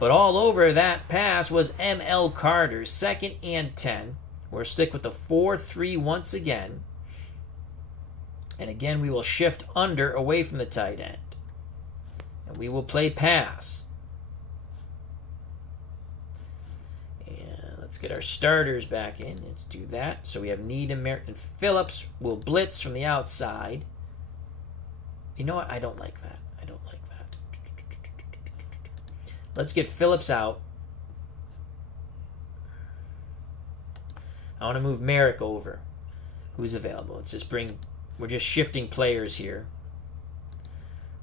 but all over that pass was M.L. Carter. 2nd and 10. We'll stick with the 4-3 once again. And again, we will shift under away from the tight end. And we will play pass. And let's get our starters back in. Let's do that. So we have Needham and Phillips will blitz from the outside. You know what? I don't like that. Let's get Phillips out. I want to move Merrick over. Who's available? Let's just bring... We're just shifting players here.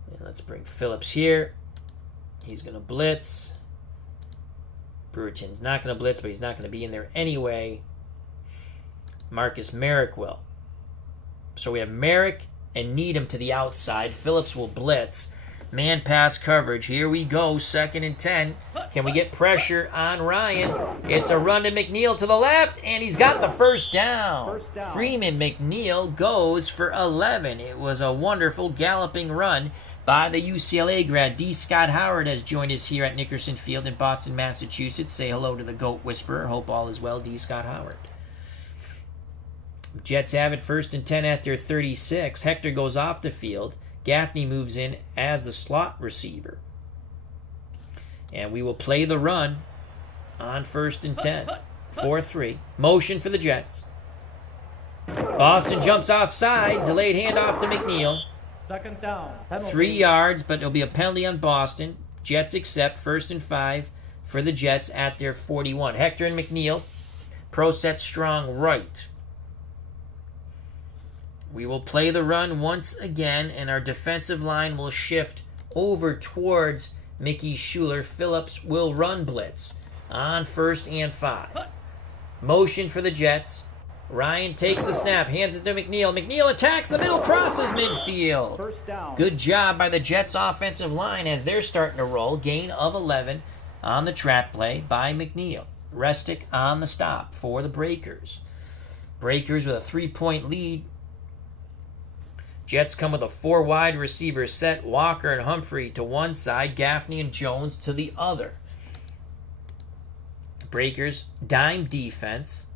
And let's bring Phillips here. He's going to blitz. Brewerton's not going to blitz, but he's not going to be in there anyway. Marcus Merrick will. So we have Merrick and Needham to the outside. Phillips will blitz. Man pass coverage. Here we go. 2nd and 10. Can we get pressure on Ryan? It's a run to McNeil to the left, and he's got the first down. Freeman McNeil goes for 11. It was a wonderful galloping run by the UCLA grad. D. Scott Howard has joined us here at Nickerson Field in Boston, Massachusetts. Say hello to the Goat Whisperer. Hope all is well, D. Scott Howard. Jets have it 1st and 10 at their 36. Hector goes off the field. Gaffney moves in as the slot receiver. And we will play the run on 1st and 10. 4-3. Motion for the Jets. Boston jumps offside. Delayed handoff to McNeil. 2nd down. Penalty. 3 yards, but it'll be a penalty on Boston. Jets accept 1st and 5 for the Jets at their 41. Hector and McNeil Pro set strong right. We will play the run once again, and our defensive line will shift over towards Mickey Schuler. Phillips will run blitz on 1st and 5. Motion for the Jets. Ryan takes the snap, hands it to McNeil. McNeil attacks the middle, crosses midfield. First down. Good job by the Jets offensive line as they're starting to roll. Gain of 11 on the trap play by McNeil. Restic on the stop for the Breakers. Breakers with a 3-point lead. Jets come with a 4 wide receiver set. Walker and Humphrey to one side. Gaffney and Jones to the other. Breakers dime defense.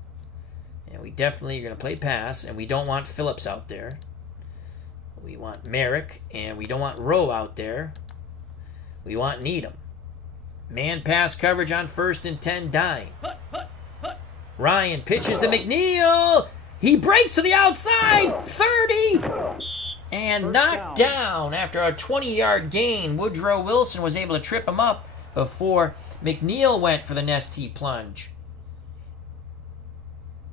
And we definitely are going to play pass. And we don't want Phillips out there. We want Merrick. And we don't want Rowe out there. We want Needham. Man pass coverage on 1st and 10 dime. Ryan pitches to McNeil. He breaks to the outside. 30. And knocked down after a 20-yard gain. Woodrow Wilson was able to trip him up before McNeil went for the Nestea plunge.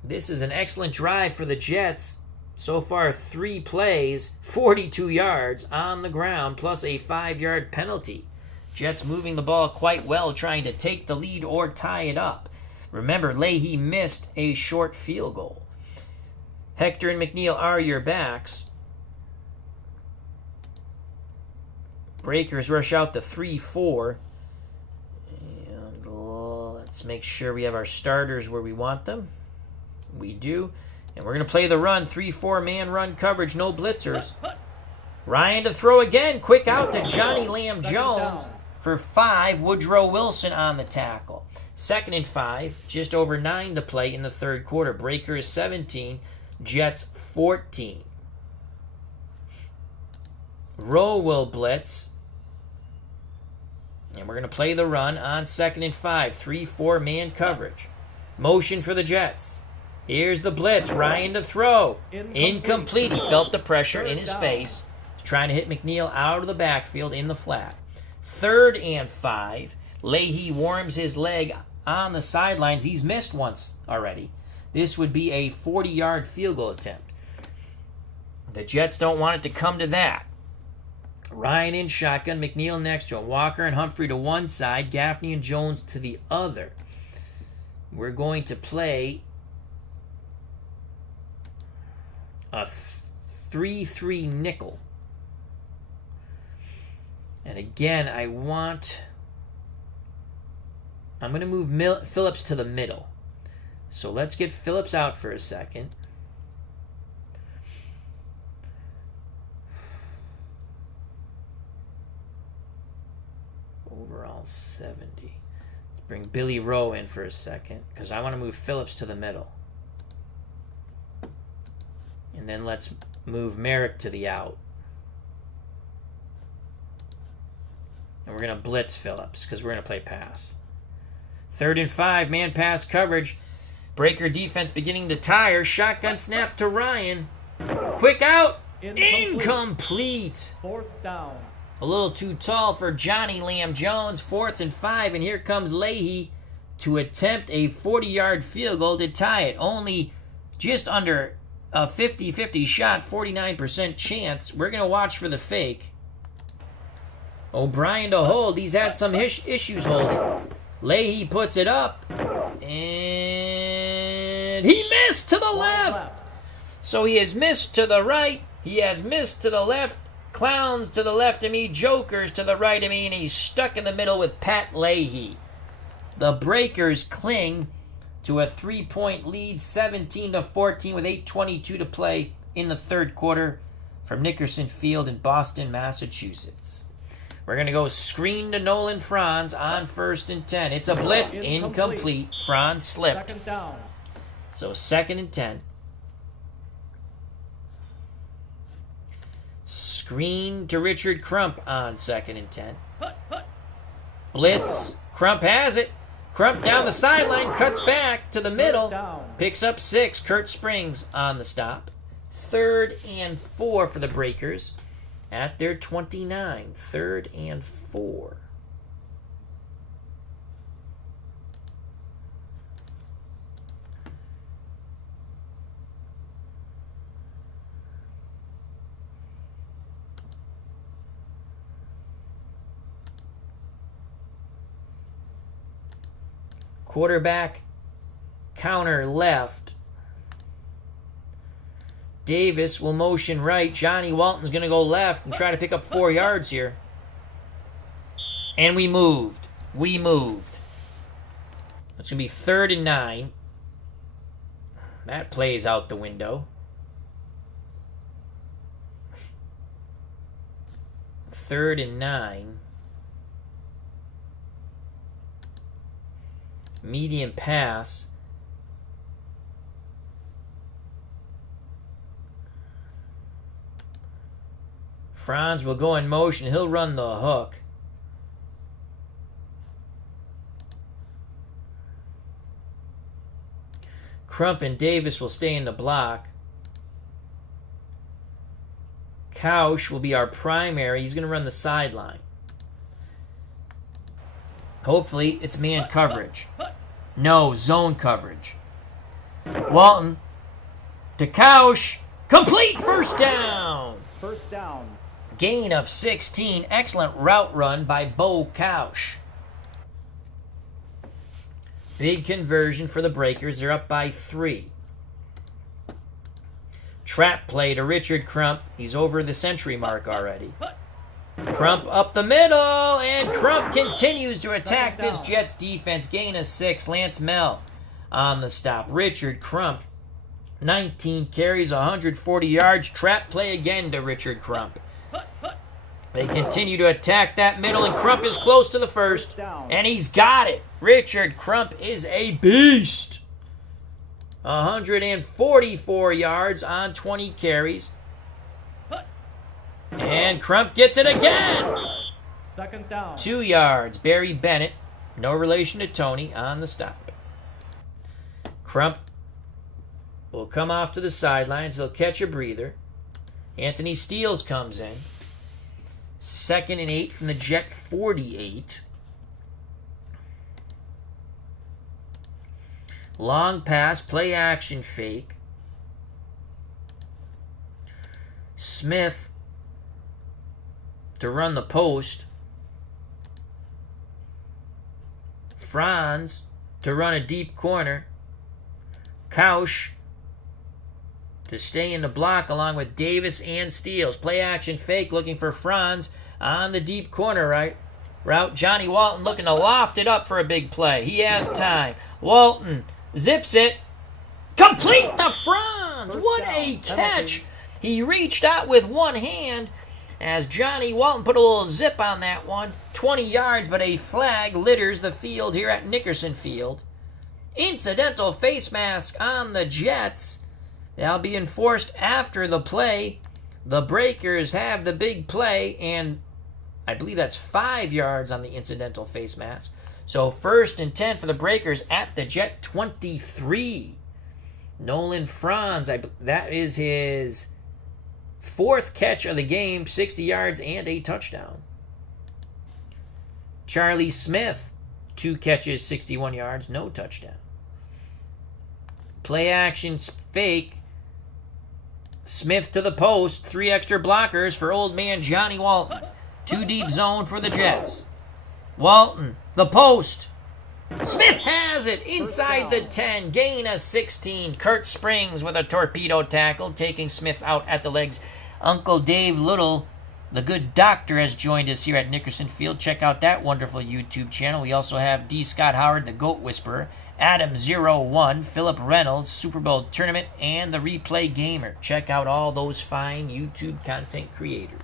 This is an excellent drive for the Jets. So far, 3 plays, 42 yards on the ground, plus a 5-yard penalty. Jets moving the ball quite well, trying to take the lead or tie it up. Remember, Leahy missed a short field goal. Hector and McNeil are your backs. Breakers rush out to 3-4. And let's make sure we have our starters where we want them. We do. And we're going to play the run. 3-4 man run coverage. No blitzers. Ryan to throw again. Quick out to Johnny Lamb Jones for 5. Woodrow Wilson on the tackle. 2nd and 5. Just over 9 to play in the third quarter. Breakers 17. Jets 14. Rowe will blitz. And we're going to play the run on 2nd and 5. 3-4 man coverage. Motion for the Jets. Here's the blitz. Ryan to throw. Incomplete. He felt the pressure in his face. He's trying to hit McNeil out of the backfield in the flat. 3rd and 5. Leahy warms his leg on the sidelines. He's missed once already. This would be a 40-yard field goal attempt. The Jets don't want it to come to that. Ryan in shotgun, McNeil next to him. Walker and Humphrey to one side, Gaffney and Jones to the other. We're going to play a 3-3 nickel. And again, I'm going to move Phillips to the middle. So let's get Phillips out for a second. Overall 70. Let's bring Billy Rowe in for a second because I want to move Phillips to the middle. And then let's move Merrick to the out. And we're going to blitz Phillips because we're going to play pass. 3rd and 5, man pass coverage. Breaker defense beginning to tire. Shotgun snap to Ryan. Quick out. Incomplete. 4th down. A little too tall for Johnny Lamb Jones. 4th and 5, and here comes Leahy to attempt a 40-yard field goal to tie it. Only just under a 50-50 shot, 49% chance. We're going to watch for the fake. O'Brien to hold. He's had some issues holding. Leahy puts it up. And he missed to the left. So he has missed to the right. He has missed to the left. Clowns to the left of me. Jokers to the right of me. And he's stuck in the middle with Pat Leahy. The Breakers cling to a 3-point lead, 17-14 with 8:22 to play in the third quarter from Nickerson Field in Boston, Massachusetts. We're going to go screen to Nolan Franz on 1st and 10. It's a blitz. Incomplete. Franz slipped. 2nd down. So 2nd and 10. Screen to Richard Crump on 2nd and 10. Blitz. Crump has it. Crump down the sideline. Cuts back to the middle. Picks up 6. Kurt Springs on the stop. 3rd and 4 for the Breakers. At their 29, 3rd and 4. Quarterback, counter left. Davis will motion right. Johnny Walton's going to go left and try to pick up 4 yards here. And we moved. We moved. It's going to be 3rd and 9. That plays out the window. 3rd and 9. Medium pass. Franz will go in motion. He'll run the hook. Crump and Davis will stay in the block. Kausch will be our primary. He's going to run the sideline. Hopefully, it's man coverage. No, zone coverage. Walton to Kausch. Complete first down. First down. Gain of 16. Excellent route run by Bo Kausch. Big conversion for the Breakers. They're up by 3. Trap play to Richard Crump. He's over the century mark already. Crump up the middle, and Crump continues to attack this Jets defense. Gain of 6. Lance Mel on the stop. Richard Crump, 19 carries, 140 yards. Trap play again to Richard Crump. They continue to attack that middle, and Crump is close to the first, and he's got it. Richard Crump is a beast. 144 yards on 20 carries. And Crump gets it again. Second down. 2 yards. Barry Bennett, no relation to Tony, on the stop. Crump will come off to the sidelines. He'll catch a breather. Anthony Steele comes in. 2nd and 8 from the Jet 48. Long pass, play action fake. Smith to run the post. Franz to run a deep corner. Kausch to stay in the block along with Davis and Steele. Play action fake, looking for Franz on the deep corner route. Johnny Walton looking to loft it up for a big play. He has time. Walton zips it. Complete to Franz. What a catch. He reached out with one hand as Johnny Walton put a little zip on that one. 20 yards, but a flag litters the field here at Nickerson Field. Incidental face mask on the Jets. They'll be enforced after the play. The Breakers have the big play, and I believe that's 5 yards on the incidental face mask. So 1st and 10 for the Breakers at the Jet 23. Nolan Franz, that is his 4th catch of the game, 60 yards and a touchdown. Charlie Smith, 2 catches, 61 yards, no touchdown. Play action fake. Smith to the post, 3 extra blockers for old man Johnny Walton. 2 deep zone for the Jets. Walton, the post. Smith has it inside the 10. Gain of 16. Kurt Springs with a torpedo tackle, taking Smith out at the legs. Uncle Dave Little, the good doctor, has joined us here at Nickerson Field. Check out that wonderful YouTube channel. We also have D. Scott Howard, the Goat Whisperer, Adam01, Philip Reynolds, Super Bowl Tournament, and the Replay Gamer. Check out all those fine YouTube content creators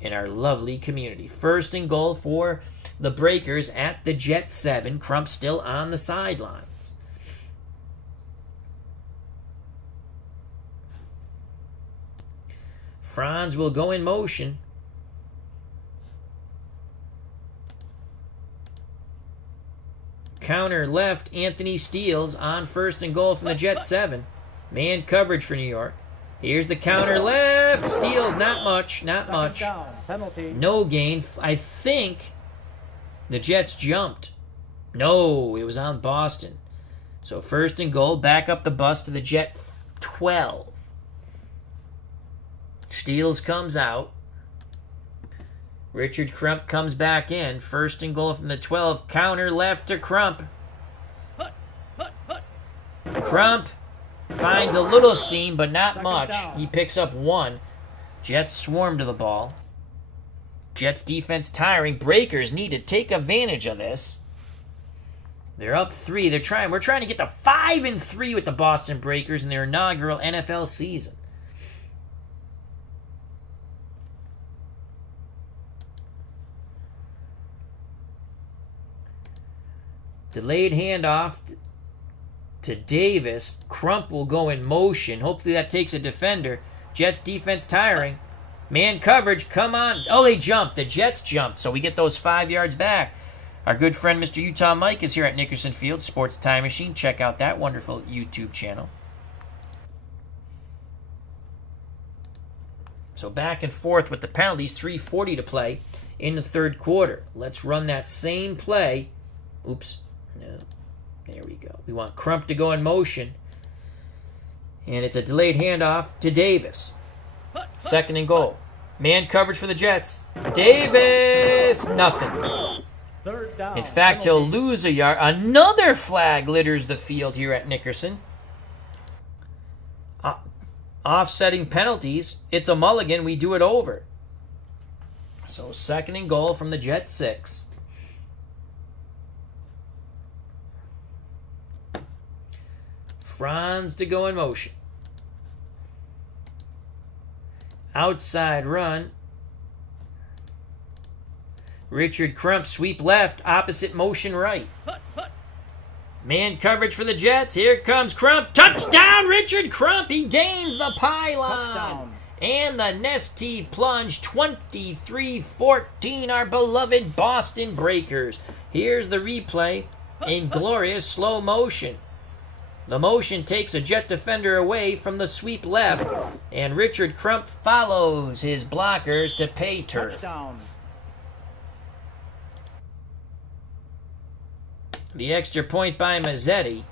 in our lovely community. 1st and goal for the Breakers at the Jet 7. Crump still on the sidelines. Franz will go in motion. Counter left. Anthony Steele on 1st and goal from the Jet 7. Man coverage for New York. Here's the counter left. Steele's not much. No gain. I think the Jets jumped. No, it was on Boston. So 1st and goal. Back up the bus to the Jet 12. Steele comes out. Richard Crump comes back in. 1st and goal from the 12. Counter left to Crump. Crump finds a little seam, but not Second much. down. He picks up 1. Jets swarm to the ball. Jets defense tiring. Breakers need to take advantage of this. They're up 3. We're trying to get to 5-3 with the Boston Breakers in their inaugural NFL season. Delayed handoff to Davis. Crump will go in motion. Hopefully that takes a defender. Jets defense tiring. Man coverage, come on. Oh, they jumped. The Jets jumped, so we get those 5 yards back. Our good friend Mr. Utah Mike is here at Nickerson Field, Sports Time Machine. Check out that wonderful YouTube channel. So back and forth with the penalties, 3:40 to play in the third quarter. Let's run that same play. Oops. No. There we go. We want Crump to go in motion. And it's a delayed handoff to Davis. 2nd and goal. Man coverage for the Jets. Davis! Nothing. Third down. In fact, he'll lose a yard. Another flag litters the field here at Nickerson. Offsetting penalties. It's a mulligan. We do it over. So 2nd and goal from the Jets 6. Franz to go in motion. Outside run. Richard Crump sweep left, opposite motion right. Man coverage for the Jets. Here comes Crump. Touchdown, Richard Crump. He gains the pylon. Touchdown. And the Nestea plunge 23-14, our beloved Boston Breakers. Here's the replay in glorious slow motion. The motion takes a Jet defender away from the sweep left, and Richard Crump follows his blockers to pay turf. Touchdown. The extra point by Mazzetti.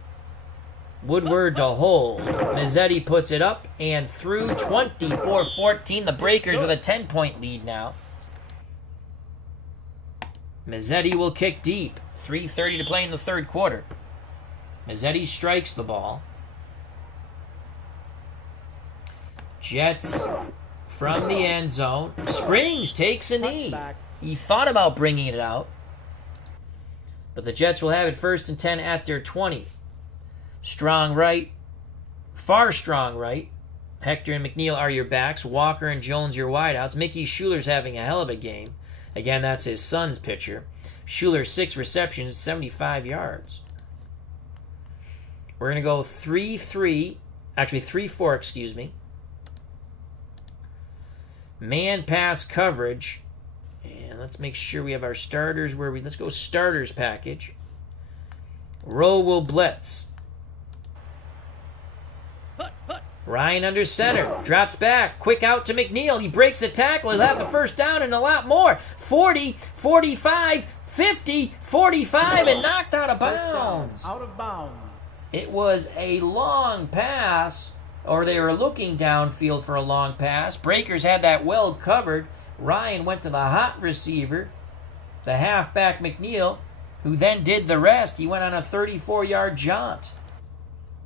Woodward to hold. Mazzetti puts it up and through 24-14. The Breakers with a 10-point lead now. Mazzetti will kick deep. 3:30 to play in the third quarter. Mazzetti strikes the ball. Jets from the end zone. Springs takes a knee. He thought about bringing it out. But the Jets will have it 1st and 10 at their 20. Strong right. Far strong right. Hector and McNeil are your backs. Walker and Jones your wideouts. Mickey Schuler's having a hell of a game. Again, that's his son's pitcher. Schuler, 6 receptions, 75 yards. We're going to go 3-4, excuse me. Man pass coverage. And let's make sure we have our starters let's go starters package. Rowe will blitz. Ryan under center. Drops back. Quick out to McNeil. He breaks the tackle. He'll have the first down and a lot more. 40, 45, 50, 45, and knocked out of bounds. Out of bounds. It was a long pass, or they were looking downfield for a long pass. Breakers had that well covered. Ryan went to the hot receiver, the halfback McNeil, who then did the rest. He went on a 34-yard jaunt.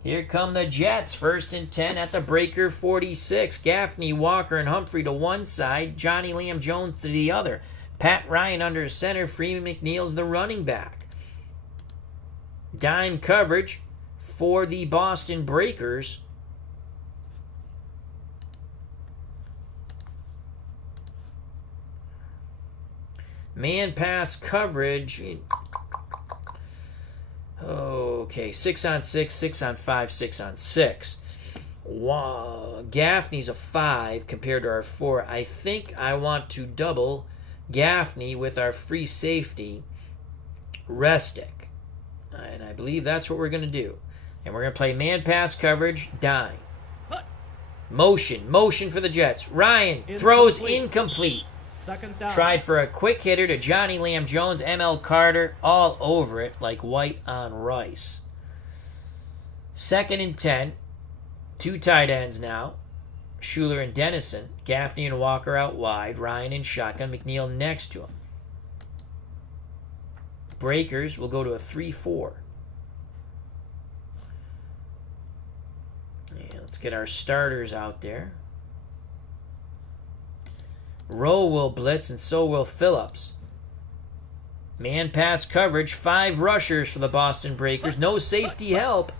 Here come the Jets, 1st and 10 at the Breaker 46. Gaffney, Walker, and Humphrey to one side. Johnny Liam Jones to the other. Pat Ryan under center. Freeman McNeil's the running back. Dime coverage for the Boston Breakers. Man pass coverage. Okay, 6 on 6, 6 on 5, 6 on 6. Wow. Gaffney's a 5 compared to our 4. I think I want to double Gaffney with our free safety, Restic. And I believe that's what we're going to do. And we're going to play man pass coverage, dime. Motion for the Jets. Ryan throws incomplete. Second down. Tried for a quick hitter to Johnny Lamb Jones, M.L. Carter, all over it like white on rice. 2nd and 10. 2 tight ends now. Schuler and Dennison. Gaffney and Walker out wide. Ryan in shotgun. McNeil next to him. Breakers will go to a 3-4. Let's get our starters out there. Rowe will blitz, and so will Phillips. Man pass coverage, 5 rushers for the Boston Breakers. No safety help.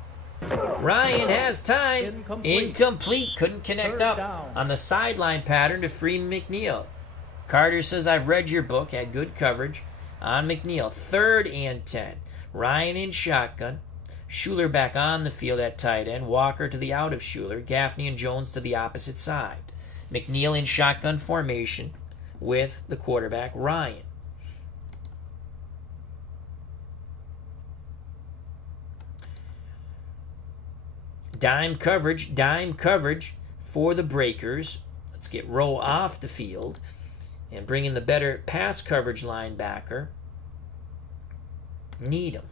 Ryan has time. Incomplete. Couldn't connect up on the sideline pattern to free McNeil. Carter says, I've read your book. Had good coverage on McNeil. 3rd and 10. Ryan in shotgun. Schuler back on the field at tight end. Walker to the out of Schuler. Gaffney and Jones to the opposite side. McNeil in shotgun formation with the quarterback, Ryan. Dime coverage for the Breakers. Let's get Rowe off the field and bring in the better pass coverage linebacker, Needham.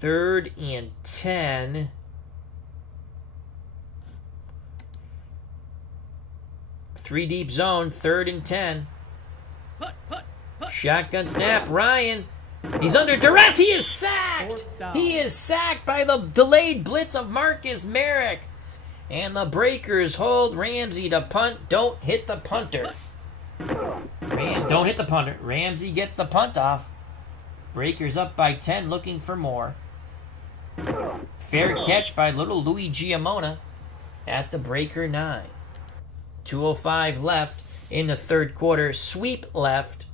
3rd and 10. Three deep zone, 3rd and 10. Shotgun snap, Ryan. He's under duress. He is sacked. He is sacked by the delayed blitz of Marcus Merrick. And the Breakers hold Ramsey to punt. Don't hit the punter. Don't hit the punter. Ramsey gets the punt off. Breakers up by 10, looking for more. Fair catch by little Louis Giamona at the Breaker 9. 2:05 left in the 3rd quarter. Sweep left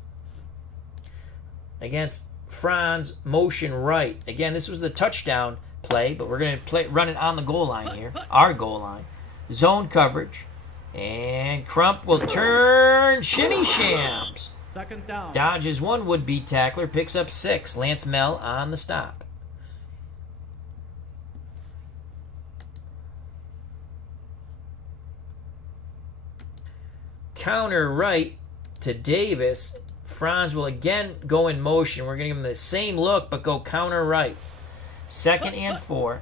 against Franz, motion right. Again, this was the touchdown play, but we're going to run it on the goal line here. Our goal line. Zone coverage. And Crump will turn. Shimmy shams. 2nd down. Dodges one would-be tackler. Picks up 6. Lance Mell on the stop. Counter right to Davis. Franz will again go in motion. We're going to give him the same look, but go counter right. 2nd and 4.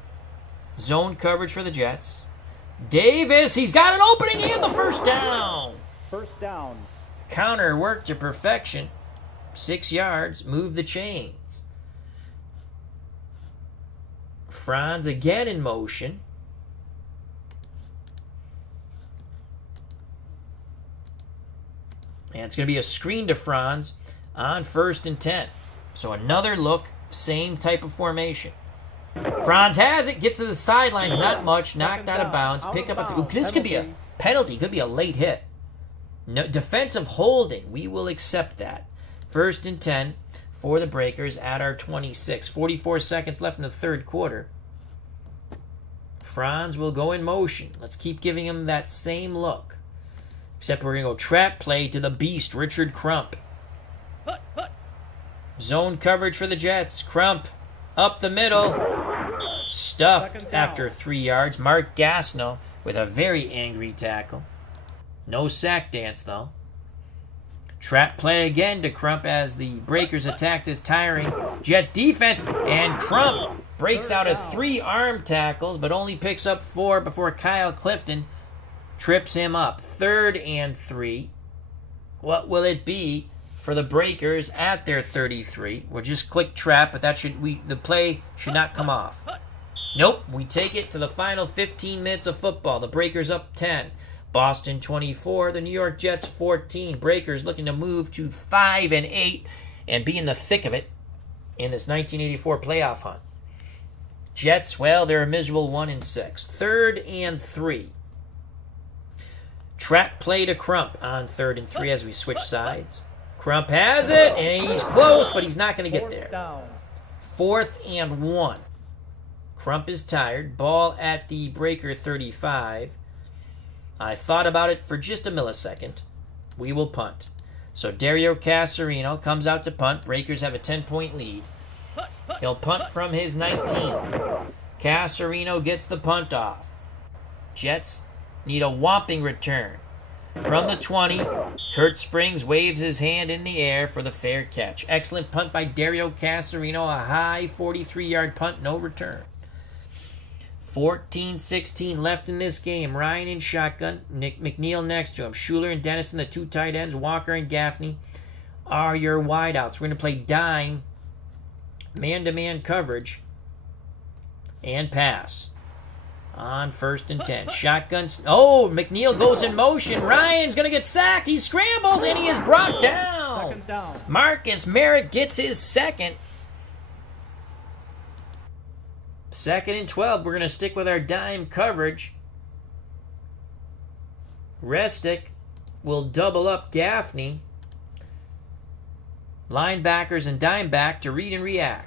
Zone coverage for the Jets. Davis, he's got an opening and the 1st down. 1st down. Counter work to perfection. 6 yards. Move the chains. Franz again in motion. And it's going to be a screen to Franz on 1st and 10. So another look, same type of formation. Franz has it, gets to the sidelines, not much, knocked out of bounds, pick up a... This could be a penalty, could be a late hit. No, defensive holding, we will accept that. 1st and 10 for the Breakers at our 26. 44 seconds left in the 3rd quarter. Franz will go in motion. Let's keep giving him that same look. Except we're going to go trap play to the beast, Richard Crump. Zone coverage for the Jets. Crump up the middle. Stuffed after 3 yards. Mark Gastineau with a very angry tackle. No sack dance, though. Trap play again to Crump as the Breakers attack this tiring Jet defense. And Crump breaks out of 3 arm tackles, but only picks up 4 before Kyle Clifton trips him up. 3rd and 3. What will it be for the Breakers at their 33? We'll just click trap, but the play should not come off. Nope, we take it to the final 15 minutes of football. The Breakers up 10. Boston 24, the New York Jets 14. Breakers looking to move to 5 and 8 and be in the thick of it in this 1984 playoff hunt. Jets, well, they're a miserable 1 and 6. 3rd and 3. Trap play to Crump on 3rd and 3 as we switch sides. Crump has it, and he's close, but he's not going to get there. 4th and 1. Crump is tired. Ball at the Breaker 35. I thought about it for just a millisecond. We will punt. So Dario Casarino comes out to punt. Breakers have a 10-point lead. He'll punt from his 19. Casarino gets the punt off. Jets need a whopping return. From the 20, Kurt Springs waves his hand in the air for the fair catch. Excellent punt by Dario Casarino. A high 43-yard punt, no return. 14-16 left in this game. Ryan in shotgun. Nick McNeil next to him. Schuler and Dennison, the 2 tight ends. Walker and Gaffney are your wideouts. We're going to play dime, man-to-man coverage and pass. On 1st and 10. Shotguns. Oh, McNeil goes in motion. Ryan's going to get sacked. He scrambles, and he is brought down. Second down. Marcus Merrick gets his second. 2nd and 12. We're going to stick with our dime coverage. Restic will double up Gaffney. Linebackers and dime back to read and react.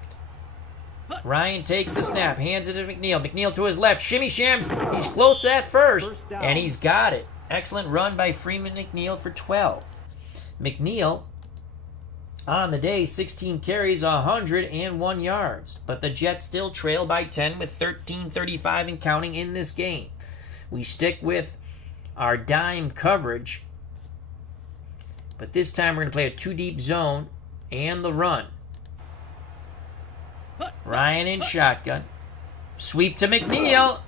Ryan takes the snap, hands it to McNeil. McNeil to his left, shimmy shams. He's close to that first, and he's got it. Excellent run by Freeman McNeil for 12. McNeil, on the day, 16 carries, 101 yards. But the Jets still trail by 10 with 13:35 and counting in this game. We stick with our dime coverage, but this time we're going to play a 2-deep zone and the run. Ryan in shotgun. Sweep to McNeil.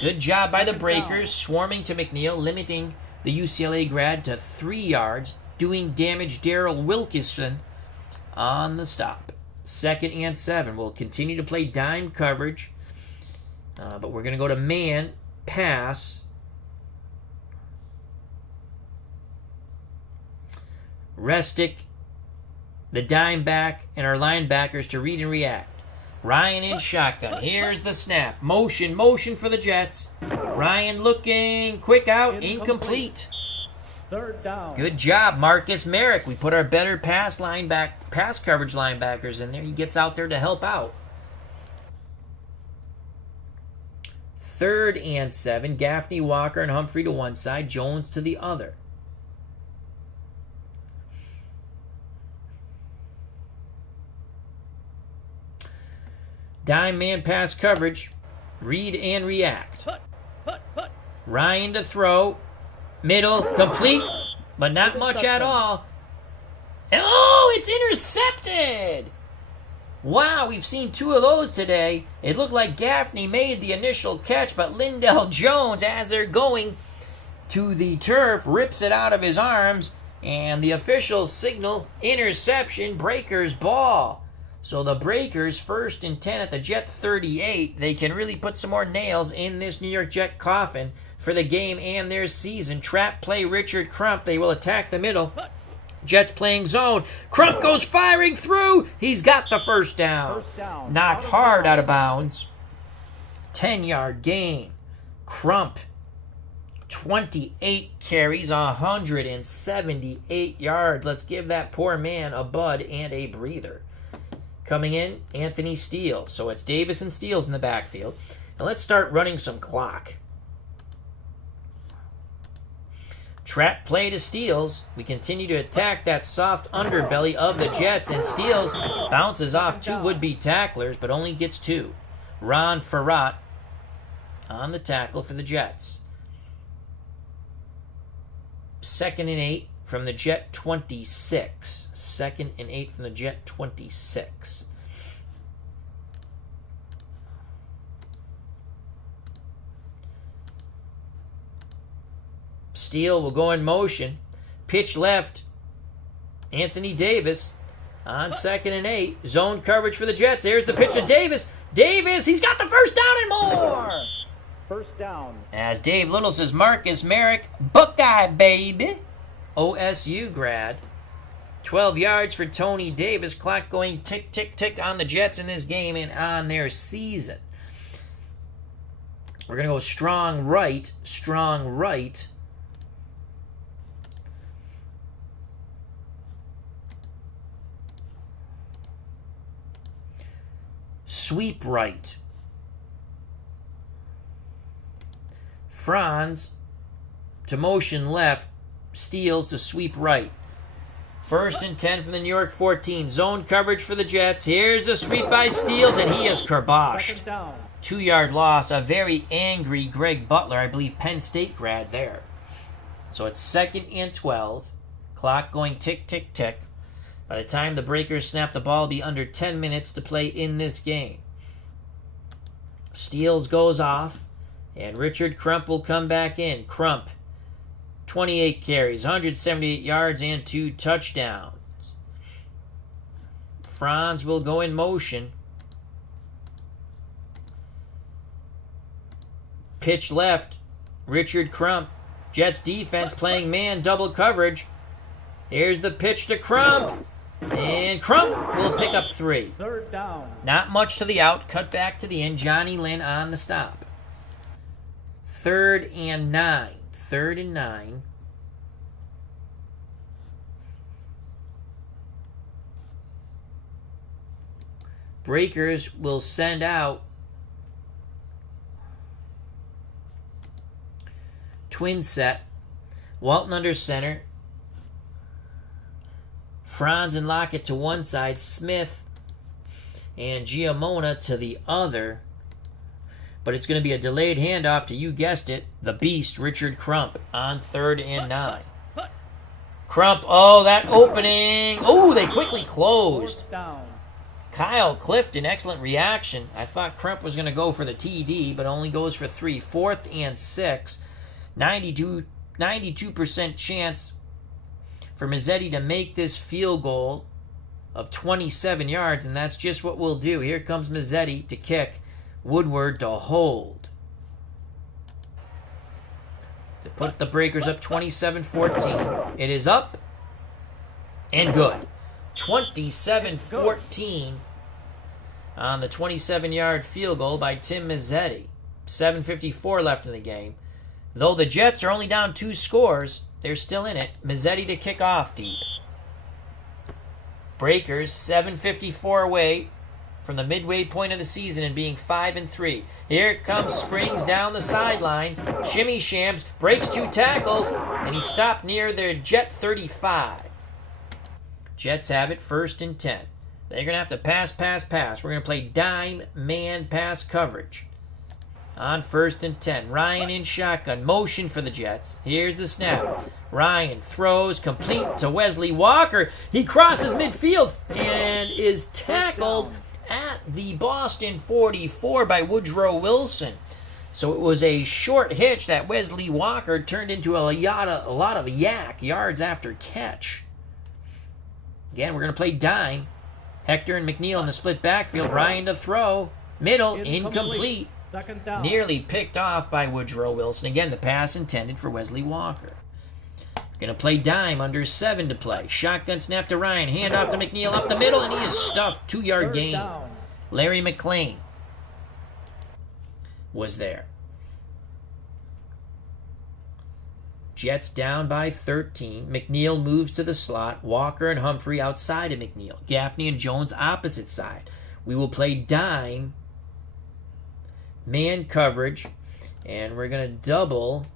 Good job by the Breakers, swarming to McNeil, limiting the UCLA grad to 3 yards, doing damage Daryl Wilkinson on the stop. 2nd and 7. We'll continue to play dime coverage, but we're going to go to man, pass. Restic, the dime back, and our linebackers to read and react. Ryan in shotgun. Here's the snap. Motion for the Jets. Ryan looking, quick out, incomplete. 3rd down. Good job, Marcus Merrick. We put our better pass coverage linebackers in there. He gets out there to help out. 3rd and 7. Gaffney, Walker, and Humphrey to one side. Jones to the other. Dime man pass coverage. Read and react. Ryan to throw. Middle, complete, but not much at all. Oh, it's intercepted! Wow, we've seen 2 of those today. It looked like Gaffney made the initial catch, but Lindell Jones, as they're going to the turf, rips it out of his arms, and the officials signal interception, Breakers ball. So the Breakers, 1st and 10 at the Jet 38. They can really put some more nails in this New York Jet coffin for the game and their season. Trap play Richard Crump. They will attack the middle. Jets playing zone. Crump goes firing through. He's got the first down. Knocked hard out of bounds. 10-yard gain. Crump, 28 carries, 178 yards. Let's give that poor man a bud and a breather. Coming in, Anthony Steele. So it's Davis and Steele's in the backfield. And let's start running some clock. Trap play to Steele's. We continue to attack that soft underbelly of the Jets, and Steele's bounces off 2 would-be tacklers, but only gets 2. Ron Farrat on the tackle for the Jets. 2nd and 8 from the Jet 26. 2nd and 8 from the Jet 26. Steele will go in motion. Pitch left. Anthony Davis on 2nd and 8. Zone coverage for the Jets. There's the pitch to Davis. Davis, he's got the first down and more. 1st down. As Dave Little says, Marcus Merrick, Buckeye baby. OSU grad. 12 yards for Tony Davis. Clock going tick, tick, tick on the Jets in this game and on their season. We're going to go strong right. Sweep right. Franz to motion left. Steals to sweep right. 1st and 10 from the New York 14. Zone coverage for the Jets. Here's a sweep by Steels, and he is kirboshed. 2nd down. 2-yard loss. A very angry Greg Butler, I believe Penn State grad there. So it's 2nd and 12. Clock going tick, tick, tick. By the time the Breakers snap the ball, it'll be under 10 minutes to play in this game. Steels goes off, and Richard Crump will come back in. Crump, 28 carries, 178 yards, and 2 touchdowns. Franz will go in motion. Pitch left. Richard Crump. Jets defense playing man double coverage. Here's the pitch to Crump. And Crump will pick up 3. Third down. Not much to the out. Cut back to the end. Johnny Lynn on the stop. 3rd and 9. 3rd and 9. Breakers will send out twin set. Walton under center. Franz and Lockett to one side. Smith and Giamona to the other. But it's going to be a delayed handoff to, you guessed it, the beast, Richard Crump, on 3rd and 9. Crump, oh, that opening. Oh, they quickly closed. Fourth down. Kyle Clifton, excellent reaction. I thought Crump was going to go for the TD, but only goes for 3. 4th and 6. 92% chance for Mazzetti to make this field goal of 27 yards, and that's just what we'll do. Here comes Mazzetti to kick. Woodward to hold. To put the Breakers up 27-14. It is up and good. 27-14 on the 27-yard field goal by Tim Mazzetti. 7:54 left in the game. Though the Jets are only down 2 scores, they're still in it. Mazzetti to kick off deep. Breakers 7:54 away from the midway point of the season and being 5-3. Here comes Springs down the sidelines. Shimmy shams, breaks 2 tackles, and he stopped near their Jet 35. Jets have it 1st and 10. They're going to have to pass. We're going to play dime man pass coverage. On 1st and 10. Ryan in shotgun. Motion for the Jets. Here's the snap. Ryan throws complete to Wesley Walker. He crosses midfield and is tackled at the Boston 44 by Woodrow Wilson. So it was a short hitch that Wesley Walker turned into a lot of yak yards after catch. Again, we're going to play dime. Hector and McNeil in the split backfield. Ryan to throw. Middle, incomplete. Second down. Nearly picked off by Woodrow Wilson. Again, the pass intended for Wesley Walker. Going to play dime, under 7 to play. Shotgun snap to Ryan. Handoff to McNeil up the middle, and he is stuffed. 2-yard Third gain. down. Larry McLean was there. Jets down by 13. McNeil moves to the slot. Walker and Humphrey outside of McNeil. Gaffney and Jones opposite side. We will play dime, man coverage, and we're going to double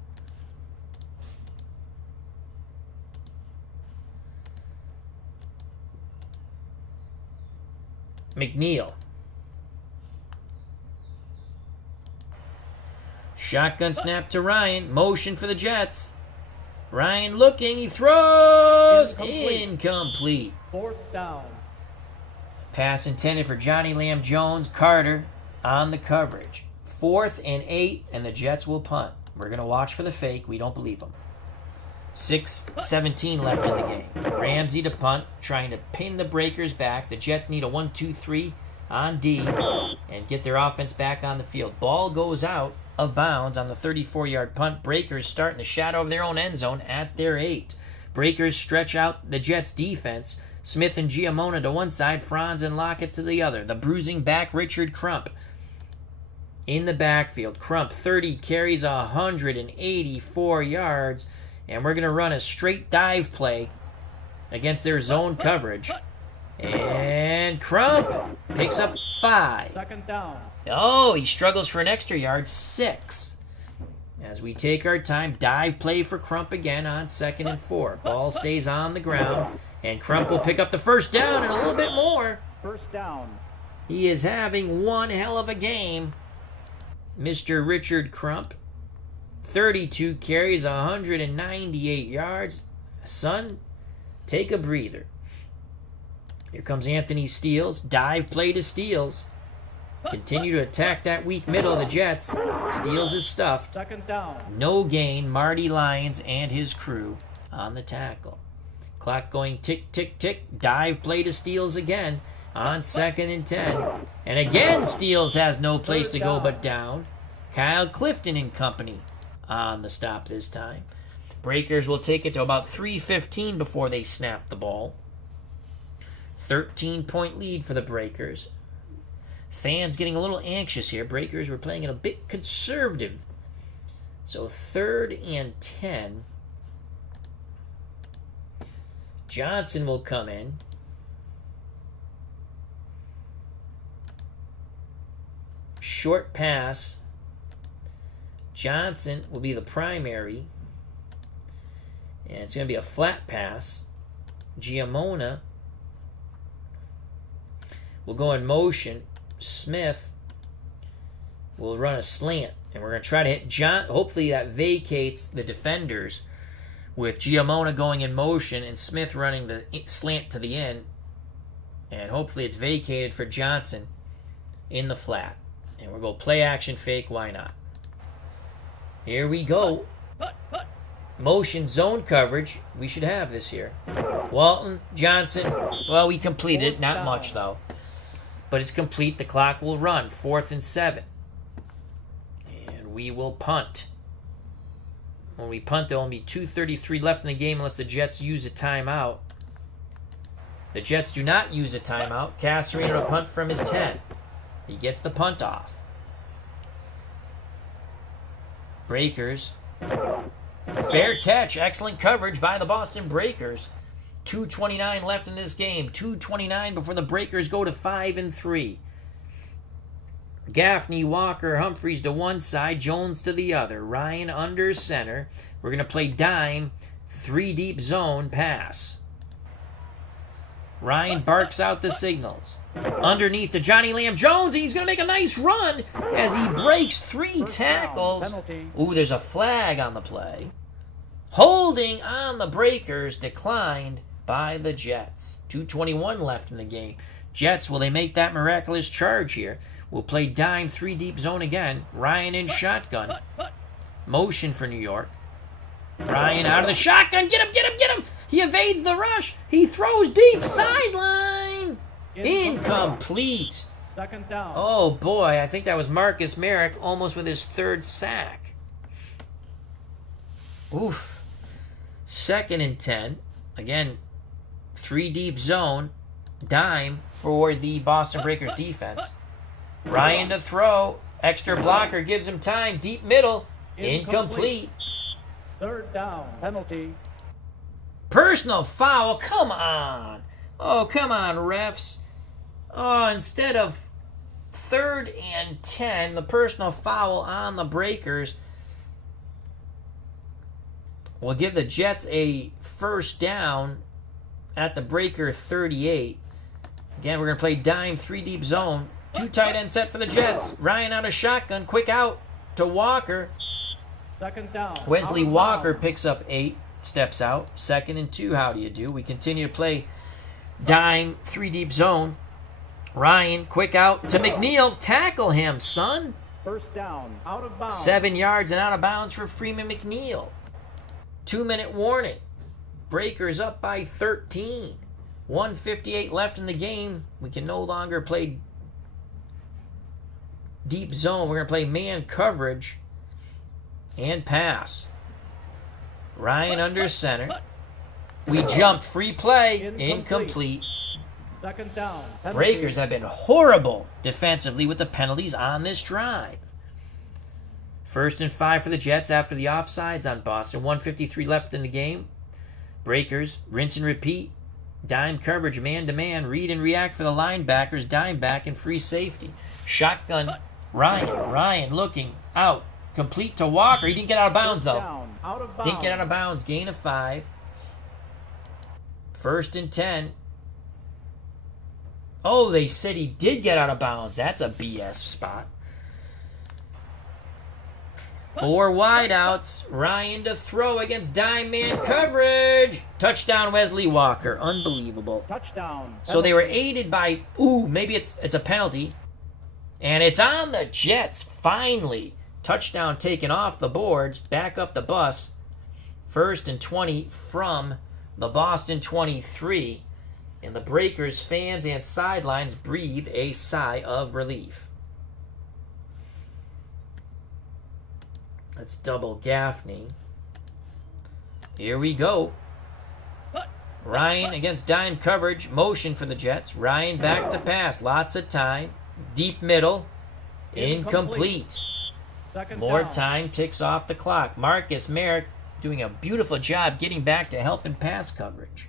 McNeil. Shotgun snap to Ryan. Motion for the Jets. Ryan looking. He throws. Incomplete. Fourth down. Pass intended for Johnny Lamb Jones. Carter on the coverage. 4th and 8, and the Jets will punt. We're going to watch for the fake. We don't believe them. 6:17 left in the game. Ramsey to punt, trying to pin the Breakers back. The Jets need a 1-2-3 on D and get their offense back on the field. Ball goes out of bounds on the 34-yard punt. Breakers start in the shadow of their own end zone at their 8. Breakers stretch out the Jets' defense. Smith and Giamona to one side, Franz and Lockett to the other. The bruising back, Richard Crump in the backfield. Crump, 30 carries, 184 yards. And we're going to run a straight dive play against their zone coverage. And Crump picks up 5. Second down. Oh, he struggles for an extra yard, 6. As we take our time, dive play for Crump again on 2nd and 4. Ball stays on the ground, and Crump will pick up the first down and a little bit more. First down. He is having one hell of a game, Mr. Richard Crump. 32 carries, 198 yards. Son, take a breather. Here comes Anthony Steele. Dive play to Steele. Continue to attack that weak middle of the Jets. Steele is stuffed. Second down. No gain. Marty Lyons and his crew on the tackle. Clock going tick, tick, tick. Dive play to Steele again on 2nd and 10. And again, Steele has no place to go but down. Kyle Clifton and company on the stop this time. Breakers will take it to about 3:15 before they snap the ball. 13-point lead for the Breakers. Fans getting a little anxious here. Breakers were playing it a bit conservative. So 3rd and 10. Johnson will come in. Short pass. Johnson will be the primary. And it's going to be a flat pass. Giamona will go in motion. Smith will run a slant. And we're going to try to hit John. Hopefully that vacates the defenders with Giamona going in motion and Smith running the slant to the end. And hopefully it's vacated for Johnson in the flat. And we'll go play action fake. Why not? Here we go. Motion zone coverage. We should have this here. Walton, Johnson. Well, we completed it. Not much, though. But it's complete. The clock will run. 4th and 7. And we will punt. When we punt, there will be 2:33 left in the game unless the Jets use a timeout. The Jets do not use a timeout. Casarino to punt from his 10. He gets the punt off. Breakers. Fair catch. Excellent coverage by the Boston Breakers. 2:29 left in this game. 2:29 before the Breakers go to 5 and 3. Gaffney, Walker, Humphreys to one side, Jones to the other. Ryan under center. We're going to play dime, 3 deep zone pass. Ryan barks out the signals. Underneath to Johnny Lamb Jones, and he's going to make a nice run as he breaks 3 tackles. Ooh, there's a flag on the play. Holding on the Breakers declined by the Jets. 2:21 left in the game. Jets, will they make that miraculous charge here? We'll play dime, 3 deep zone again. Ryan in shotgun. Motion for New York. Ryan out of the shotgun. Get him, get him, get him. He evades the rush. He throws deep. Sideline. Incomplete. 2nd down. Oh, boy. I think that was Marcus Merrick almost with his 3rd sack. Oof. 2nd and 10. Again, 3 deep zone. Dime for the Boston Breakers defense. Ryan to throw. Extra blocker gives him time. Deep middle. Incomplete. 3rd down. Penalty. Personal foul. Come on. Oh, come on, refs. Oh, instead of 3rd and 10, the personal foul on the Breakers will give the Jets a 1st down at the Breaker 38. Again, we're going to play dime, 3 deep zone. 2 tight end set for the Jets. Ryan out of shotgun. Quick out to Walker. 2nd down. Wesley Walker picks up 8. Steps out. 2nd and 2. How do you do? We continue to play dime, 3 deep zone. Ryan, quick out to McNeil. Tackle him, son. 1st down. Out of bounds. 7 yards and out of bounds for Freeman McNeil. 2-minute warning. Breakers up by 13. 1:58 left in the game. We can no longer play deep zone. We're going to play man coverage and pass. Ryan under center. We jumped. Free play. Incomplete. 2nd down. Penalty. Breakers have been horrible defensively with the penalties on this drive. 1st and 5 for the Jets after the offsides on Boston. 1:53 left in the game. Breakers, rinse and repeat. Dime coverage, man-to-man. Read and react for the linebackers. Dime back and free safety. Shotgun. Ryan looking out. Complete to Walker. He didn't get out of bounds, though. Out of bounds. Didn't get out of bounds. Gain of 5. 1st and 10. Oh, they said he did get out of bounds. That's a BS spot. 4 wideouts. Ryan to throw against dime man coverage. Touchdown, Wesley Walker. Unbelievable. Touchdown. So they were aided by, maybe it's a penalty. And it's on the Jets, finally. Touchdown taken off the boards. Back up the bus. 1st and 20 from the Boston 23. And the Breakers fans and sidelines breathe a sigh of relief. Let's double Gaffney. Here we go. Ryan against dime coverage. Motion for the Jets. Ryan back to pass. Lots of time. Deep middle. Incomplete. More time ticks off the clock. Marcus Merrick doing a beautiful job getting back to help in pass coverage.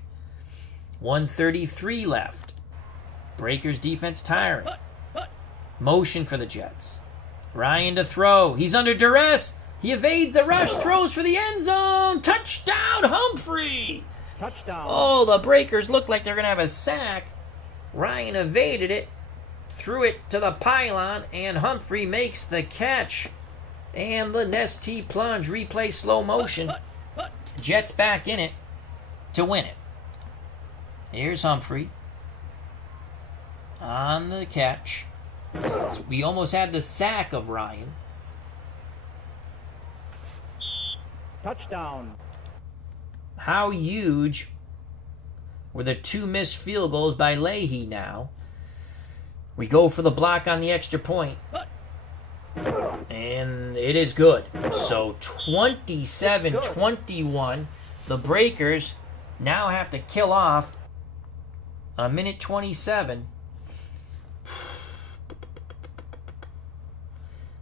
1:33 left. Breakers defense tiring. Motion for the Jets. Ryan to throw. He's under duress. He evades the rush. Throws for the end zone. Touchdown, Humphrey. Touchdown. Oh, the Breakers look like they're going to have a sack. Ryan evaded it. Threw it to the pylon. And Humphrey makes the catch. And the Nestea plunge. Replay slow motion. Jets back in it to win it. Here's Humphrey. On the catch. We almost had the sack of Ryan. Touchdown. How huge were the 2 missed field goals by Leahy now? We go for the block on the extra point. And it is good. So 27-21. The Breakers now have to kill off a minute 27.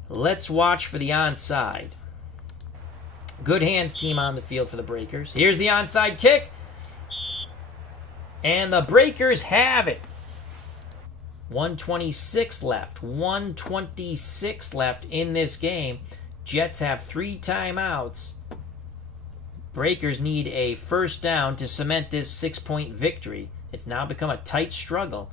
Let's watch for the onside. Good hands team on the field for the Breakers. Here's the onside kick. And the Breakers have it. 1:26 left. 1:26 left in this game. Jets have 3 timeouts. Breakers need a first down to cement this 6-point victory. It's now become a tight struggle.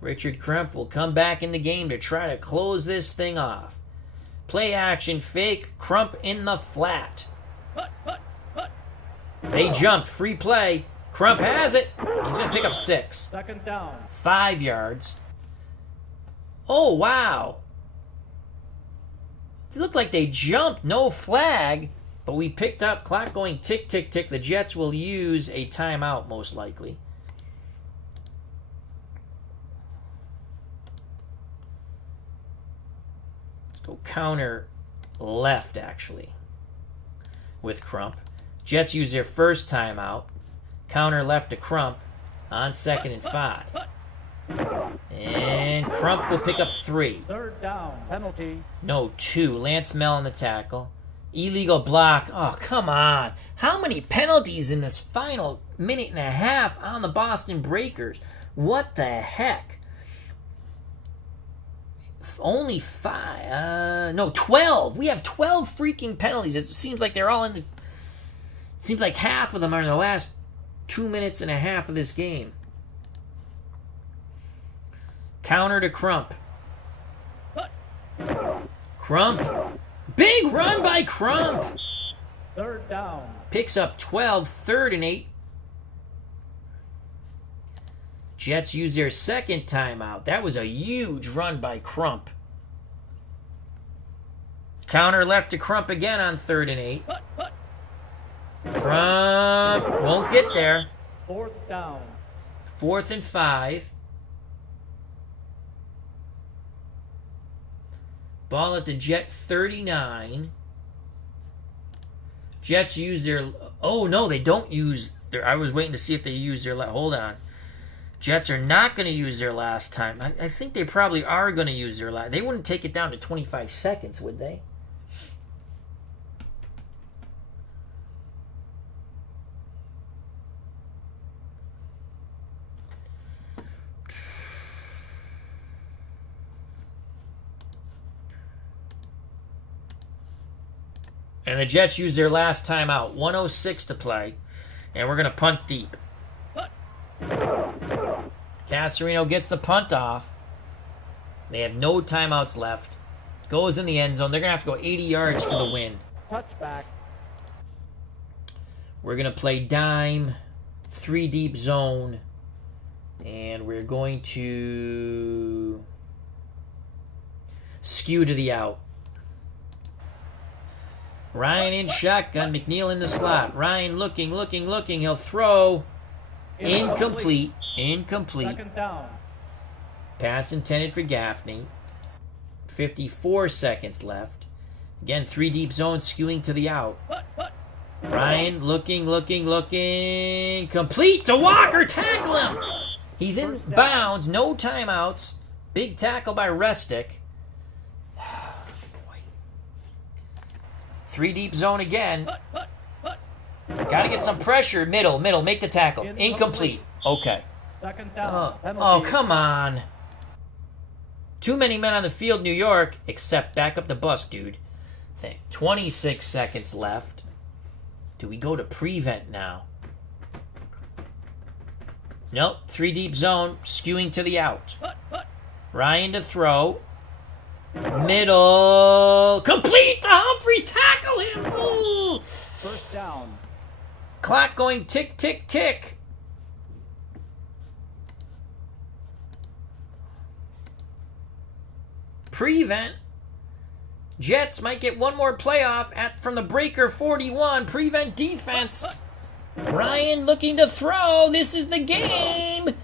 Richard Crump will come back in the game to try to close this thing off. Play action fake. Crump in the flat. They jumped. Free play. Crump has it. He's going to pick up 6. Second down. 5 yards. Oh, wow. They look like they jumped. No flag. But we picked up. Clock going tick, tick, tick. The Jets will use a timeout most likely. Go counter left, actually, with Crump. Jets use their first timeout. Counter left to Crump on 2nd and 5. And Crump will pick up 3. Third down. Penalty. No, 2. Lance Mel on the tackle. Illegal block. Oh, come on. How many penalties in this final minute and a half on the Boston Breakers? What the heck? Only 5. No, 12. We have 12 freaking penalties. It seems like they're all in the... It seems like half of them are in the last 2 minutes and a half of this game. Counter to Crump. Crump. Big run by Crump. Third down. Picks up 12. 3rd and 8. Jets use their second timeout. That was a huge run by Crump. Counter left to Crump again on 3rd and 8. Crump won't get there. 4th down. 4th and 5. Ball at the Jet 39. Jets use their... Oh, no, they don't use... I was waiting to see if they use their... Hold on. Jets are not going to use their last time. I think they probably are going to use their last... They wouldn't take it down to 25 seconds, would they? And the Jets use their last timeout. 1:06 to play. And we're going to punt deep. Casarino gets the punt off. They have no timeouts left. Goes in the end zone. They're going to have to go 80 yards for the win. Touchback. We're going to play dime, 3 deep zone. And we're going to skew to the out. Ryan in shotgun. McNeil in the slot. Ryan looking. He'll throw. Incomplete. Second down. Pass intended for Gaffney. 54 seconds left. Again, 3 deep zone skewing to the out. Ryan looking. Complete to Walker. Tackle him. He's in bounds. No timeouts. Big tackle by Restic. 3 deep zone again. Got to get some pressure. Middle. Make the tackle. Incomplete. Okay. Second down. Oh, come on. Too many men on the field, New York. Except back up the bus, dude. 26 seconds left. Do we go to prevent now? Nope. 3 deep zone. Skewing to the out. Ryan to throw. Middle. Complete to Humphries. Tackle him. Ooh. First down. Clock going tick, tick, tick. Prevent. Jets might get one more playoff from the breaker 41. Prevent defense. Ryan looking to throw. This is the game.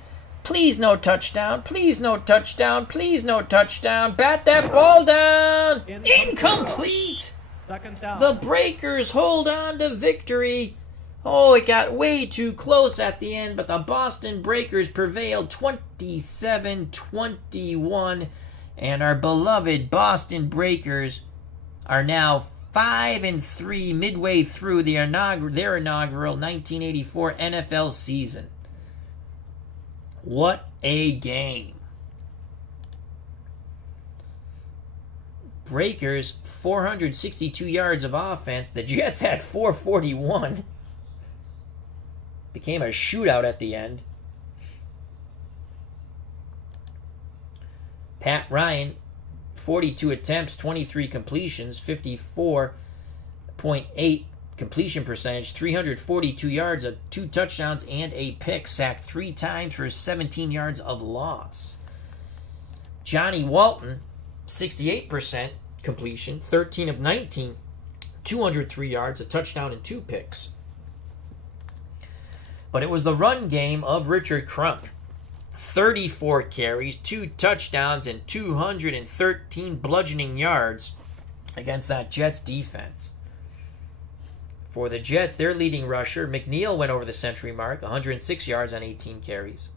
Please no touchdown. Please no touchdown. Please no touchdown. Bat that ball down. Incomplete. Second down. The Breakers hold on to victory. Oh, it got way too close at the end, but the Boston Breakers prevailed 27-21. And our beloved Boston Breakers are now 5-3 midway through their inaugural 1984 NFL season. What a game. Breakers, 462 yards of offense. The Jets had 441. Became a shootout at the end. Pat Ryan, 42 attempts, 23 completions, 54.8 completion percentage, 342 yards, 2 touchdowns, and a pick. Sacked 3 times for 17 yards of loss. Johnny Walton, 68% completion, 13 of 19, 203 yards, a touchdown, and 2 picks. But it was the run game of Richard Crump. 34 carries, 2 touchdowns, and 213 bludgeoning yards against that Jets defense. For the Jets, their leading rusher, McNeil, went over the century mark, 106 yards on 18 carries.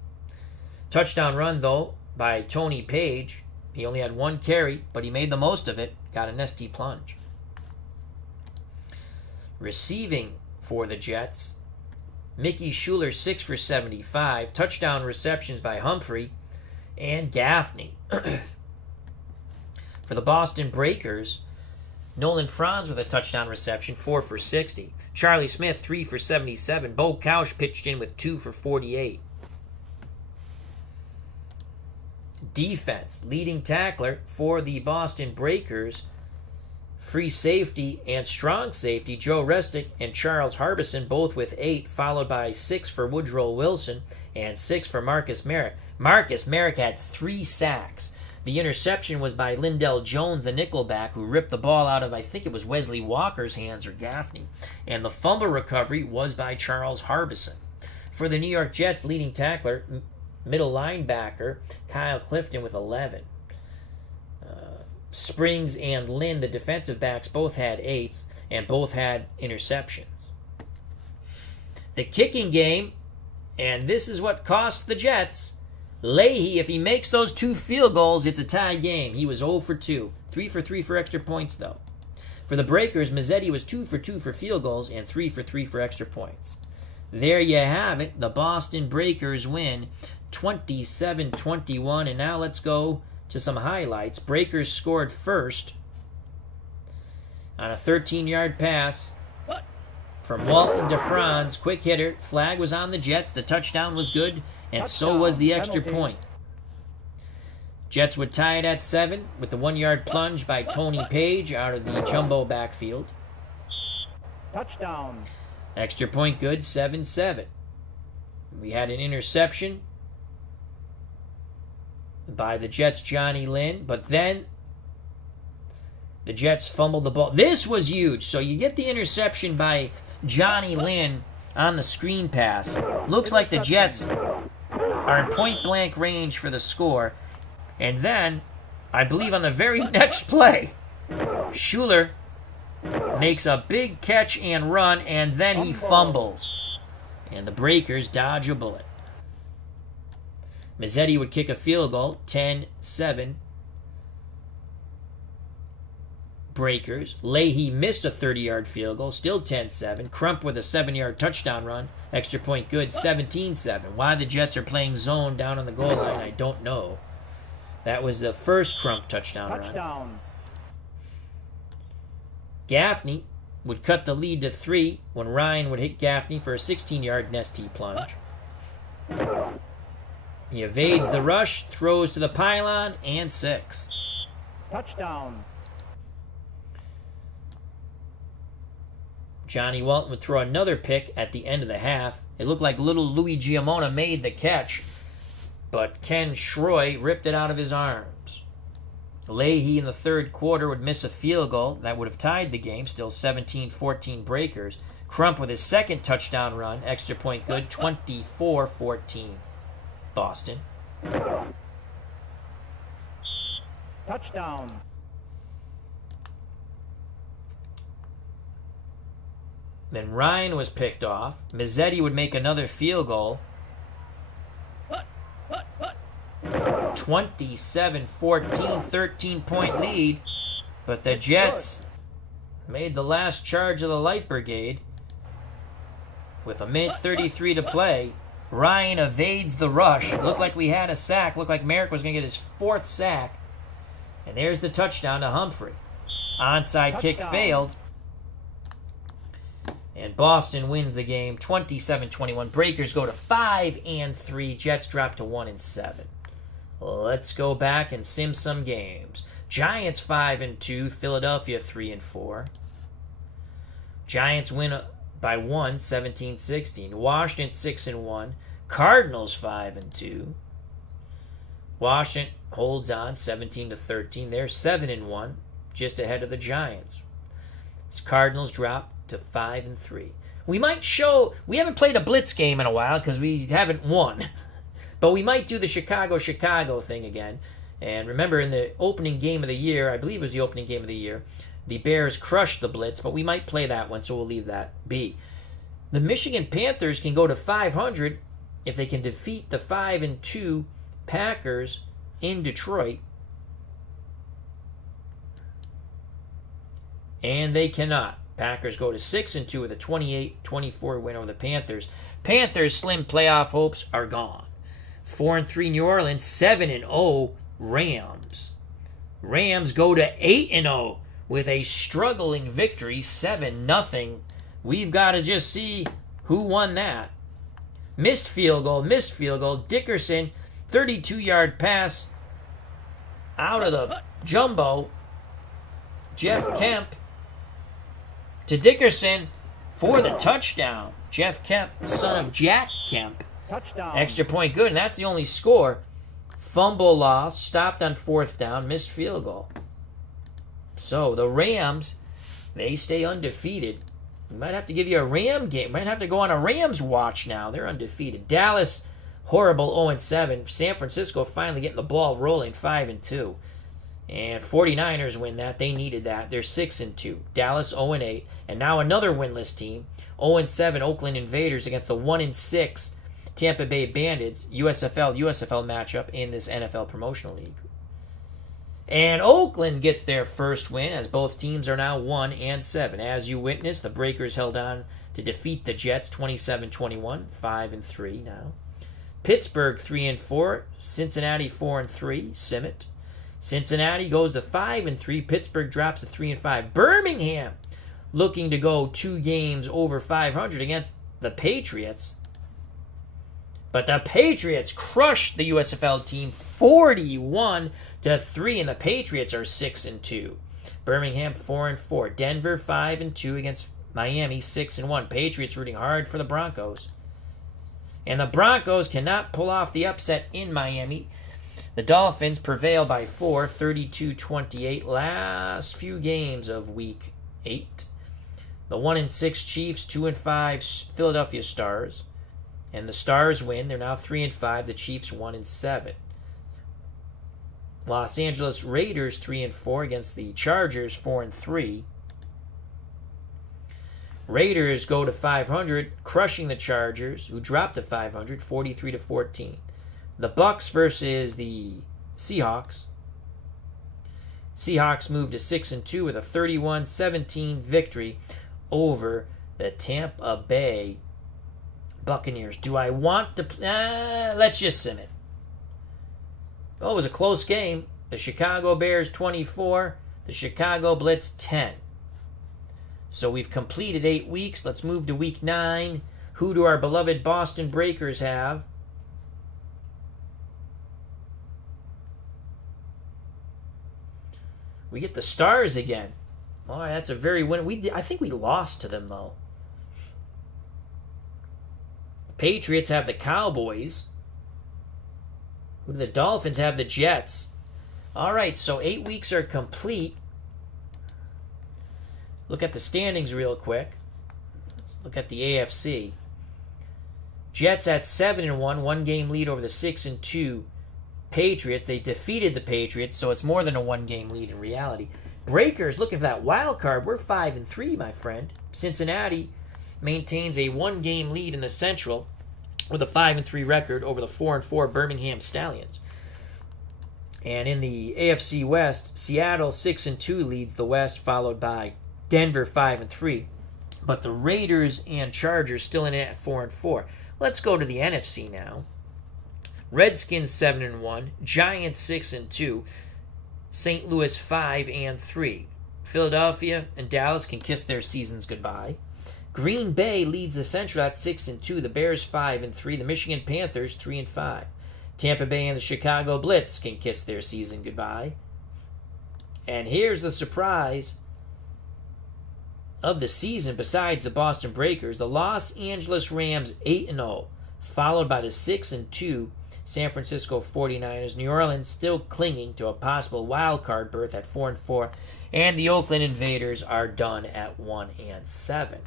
Touchdown run, though, by Tony Page. He only had 1 carry, but he made the most of it, got an ST plunge. Receiving for the Jets, Mickey Schuler, 6 for 75. Touchdown receptions by Humphrey and Gaffney. For the Boston Breakers, Nolan Franz with a touchdown reception, 4 for 60. Charlie Smith, 3 for 77. Bo Couch pitched in with 2 for 48. Defense, leading tackler for the Boston Breakers, free safety and strong safety, Joe Restic and Charles Harbison, both with 8, followed by 6 for Woodrow Wilson and 6 for Marcus Merrick. Marcus Merrick had 3 sacks. The interception was by Lindell Jones, the nickelback, who ripped the ball out of, I think it was Wesley Walker's hands or Gaffney. And the fumble recovery was by Charles Harbison. For the New York Jets, leading tackler, middle linebacker, Kyle Clifton with 11. Springs and Lynn, the defensive backs, both had 8s, and both had interceptions. The kicking game, and this is what cost the Jets. Leahy, if he makes those 2 field goals, it's a tie game. He was 0 for 2. 3 for 3 for extra points, though. For the Breakers, Mazzetti was 2 for 2 for field goals and 3 for 3 for extra points. There you have it. The Boston Breakers win 27-21, and now let's go to some highlights. Breakers scored first on a 13-yard pass from Walton to Franz. Quick hitter. Flag was on the Jets. The touchdown was good, and so was the extra point. Jets would tie it at 7 with the 1-yard plunge by Tony Page out of the jumbo backfield. Touchdown. Extra point good, 7-7. We had an interception by the Jets' Johnny Lynn, but then the Jets fumbled the ball. This was huge. So you get the interception by Johnny Lynn on the screen pass. Looks like the Jets are in point-blank range for the score. And then I believe on the very next play, Schuler makes a big catch and run, and then he fumbles. And the Breakers dodge a bullet. Mazzetti would kick a field goal, 10-7. Breakers. Leahy missed a 30-yard field goal, still 10-7. Crump with a 7-yard touchdown run, extra point good, 17-7. Why the Jets are playing zone down on the goal line, I don't know. That was the first Crump touchdown run. Gaffney would cut the lead to 3 when Ryan would hit Gaffney for a 16-yard Nesty plunge. He evades the rush, throws to the pylon, and 6. Touchdown. Johnny Walton would throw another pick at the end of the half. It looked like little Louis Giamona made the catch, but Ken Schroy ripped it out of his arms. Leahy in the third quarter would miss a field goal that would have tied the game, still 17-14 Breakers. Crump with his second touchdown run, extra point good, 24-14 Boston. Touchdown. Then Ryan was picked off. Mazzetti would make another field goal. 27-14, 13-point lead. But the Jets made the last charge of the Light Brigade. With a minute 33 to play, Ryan evades the rush. Looked like we had a sack. Looked like Merrick was going to get his 4th sack. And there's the touchdown to Humphrey. Onside kick failed. And Boston wins the game 27-21. Breakers go to 5-3. Jets drop to 1-7. Let's go back and sim some games. Giants 5-2. Philadelphia 3-4. Giants win by 1, 17-16. Washington 6-1. Cardinals 5-2. Washington holds on 17-13. They're 7-1, just ahead of the Giants. Cardinals drop to 5-3. We haven't played a blitz game in a while because we haven't won. But we might do the Chicago thing again. And remember, in the opening game of the year, I believe it was the opening game of the year, the Bears crushed the blitz, but we might play that one, so we'll leave that be. The Michigan Panthers can go to 500 if they can defeat the 5-2 Packers in Detroit. And they cannot. Packers go to 6-2 with a 28-24 win over the Panthers. Panthers' slim playoff hopes are gone. 4-3 New Orleans, 7-0 Rams. Rams go to 8-0 with a struggling victory, 7-0. We've got to just see who won that. Missed field goal. Dickerson, 32-yard pass out of the jumbo. Jeff Kemp to Dickerson for the touchdown. Jeff Kemp, son of Jack Kemp. Touchdown. Extra point good, and that's the only score. Fumble loss, stopped on 4th down, missed field goal. So the Rams, they stay undefeated. We might have to give you a Ram game. Might have to go on a Rams watch now. They're undefeated. Dallas, horrible 0-7. San Francisco finally getting the ball rolling, 5-2. And 49ers win that. They needed that. They're 6-2. Dallas 0-8. And now another winless team. 0-7 Oakland Invaders against the 1-6 Tampa Bay Bandits. USFL matchup in this NFL Promotional League. And Oakland gets their first win as both teams are now 1-7. As you witnessed, the Breakers held on to defeat the Jets 27-21. 5-3 now. Pittsburgh 3-4. Cincinnati 4-3. Simmet. Cincinnati goes to 5-3. Pittsburgh drops to 3-5. Birmingham looking to go 2 games over 500 against the Patriots. But the Patriots crushed the USFL team 41-3, and the Patriots are 6-2. Birmingham 4-4. Denver 5-2 against Miami 6-1. Patriots rooting hard for the Broncos. And the Broncos cannot pull off the upset in Miami. The Dolphins prevail by 4, 32-28. Last few games of Week 8. The 1-6 Chiefs, 2-5 Philadelphia Stars. And the Stars win. They're now 3-5. The Chiefs 1-7. Los Angeles Raiders 3-4 against the Chargers 4-3. Raiders go to 500, crushing the Chargers, who dropped to 500, 43-14. The Bucks versus the Seahawks. Seahawks moved to 6-2 with a 31-17 victory over the Tampa Bay Buccaneers. Do I want to... let's just sim it. Oh, it was a close game. The Chicago Bears 24, the Chicago Blitz 10. So we've completed 8 weeks. Let's move to week 9. Who do our beloved Boston Breakers have? We get the Stars again. Oh, that's a very win. I think we lost to them, though. The Patriots have the Cowboys. Who do the Dolphins have? The Jets. All right, so 8 weeks are complete. Look at the standings real quick. Let's look at the AFC. Jets at 7-1, 1-game lead over the 6-2 Patriots. They defeated the Patriots, so it's more than a 1-game lead in reality. Breakers looking for that wild card. We're 5-3, my friend. Cincinnati maintains a 1-game lead in the Central with a 5-3 record over the 4-4 Birmingham Stallions. And in the AFC West, Seattle 6-2 leads the West, followed by Denver 5-3. But the Raiders and Chargers still in it at 4-4. Let's go to the NFC now. Redskins 7-1, Giants 6-2, St. Louis 5-3. Philadelphia and Dallas can kiss their seasons goodbye. Green Bay leads the Central at 6-2, the Bears 5-3, the Michigan Panthers 3-5. Tampa Bay and the Chicago Blitz can kiss their season goodbye. And here's the surprise of the season besides the Boston Breakers, the Los Angeles Rams 8-0, followed by the 6-2 San Francisco 49ers. New Orleans still clinging to a possible wild card berth at 4-4, and the Oakland Invaders are done at 1-7.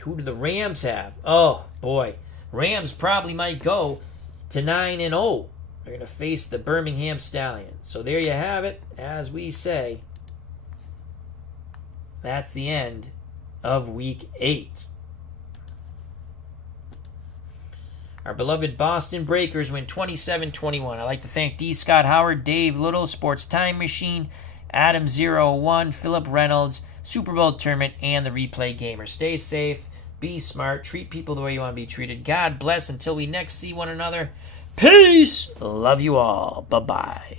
Who do the Rams have? Oh boy, Rams probably might go to 9-0. They're going to face the Birmingham Stallions. So there you have it. As we say, that's the end of Week 8. Our beloved Boston Breakers win 27-21. I'd like to thank D. Scott Howard, Dave Little, Sports Time Machine, Adam01, Philip Reynolds, Super Bowl Tournament, and the Replay Gamer. Stay safe, be smart, treat people the way you want to be treated. God bless until we next see one another. Peace! Love you all. Bye-bye.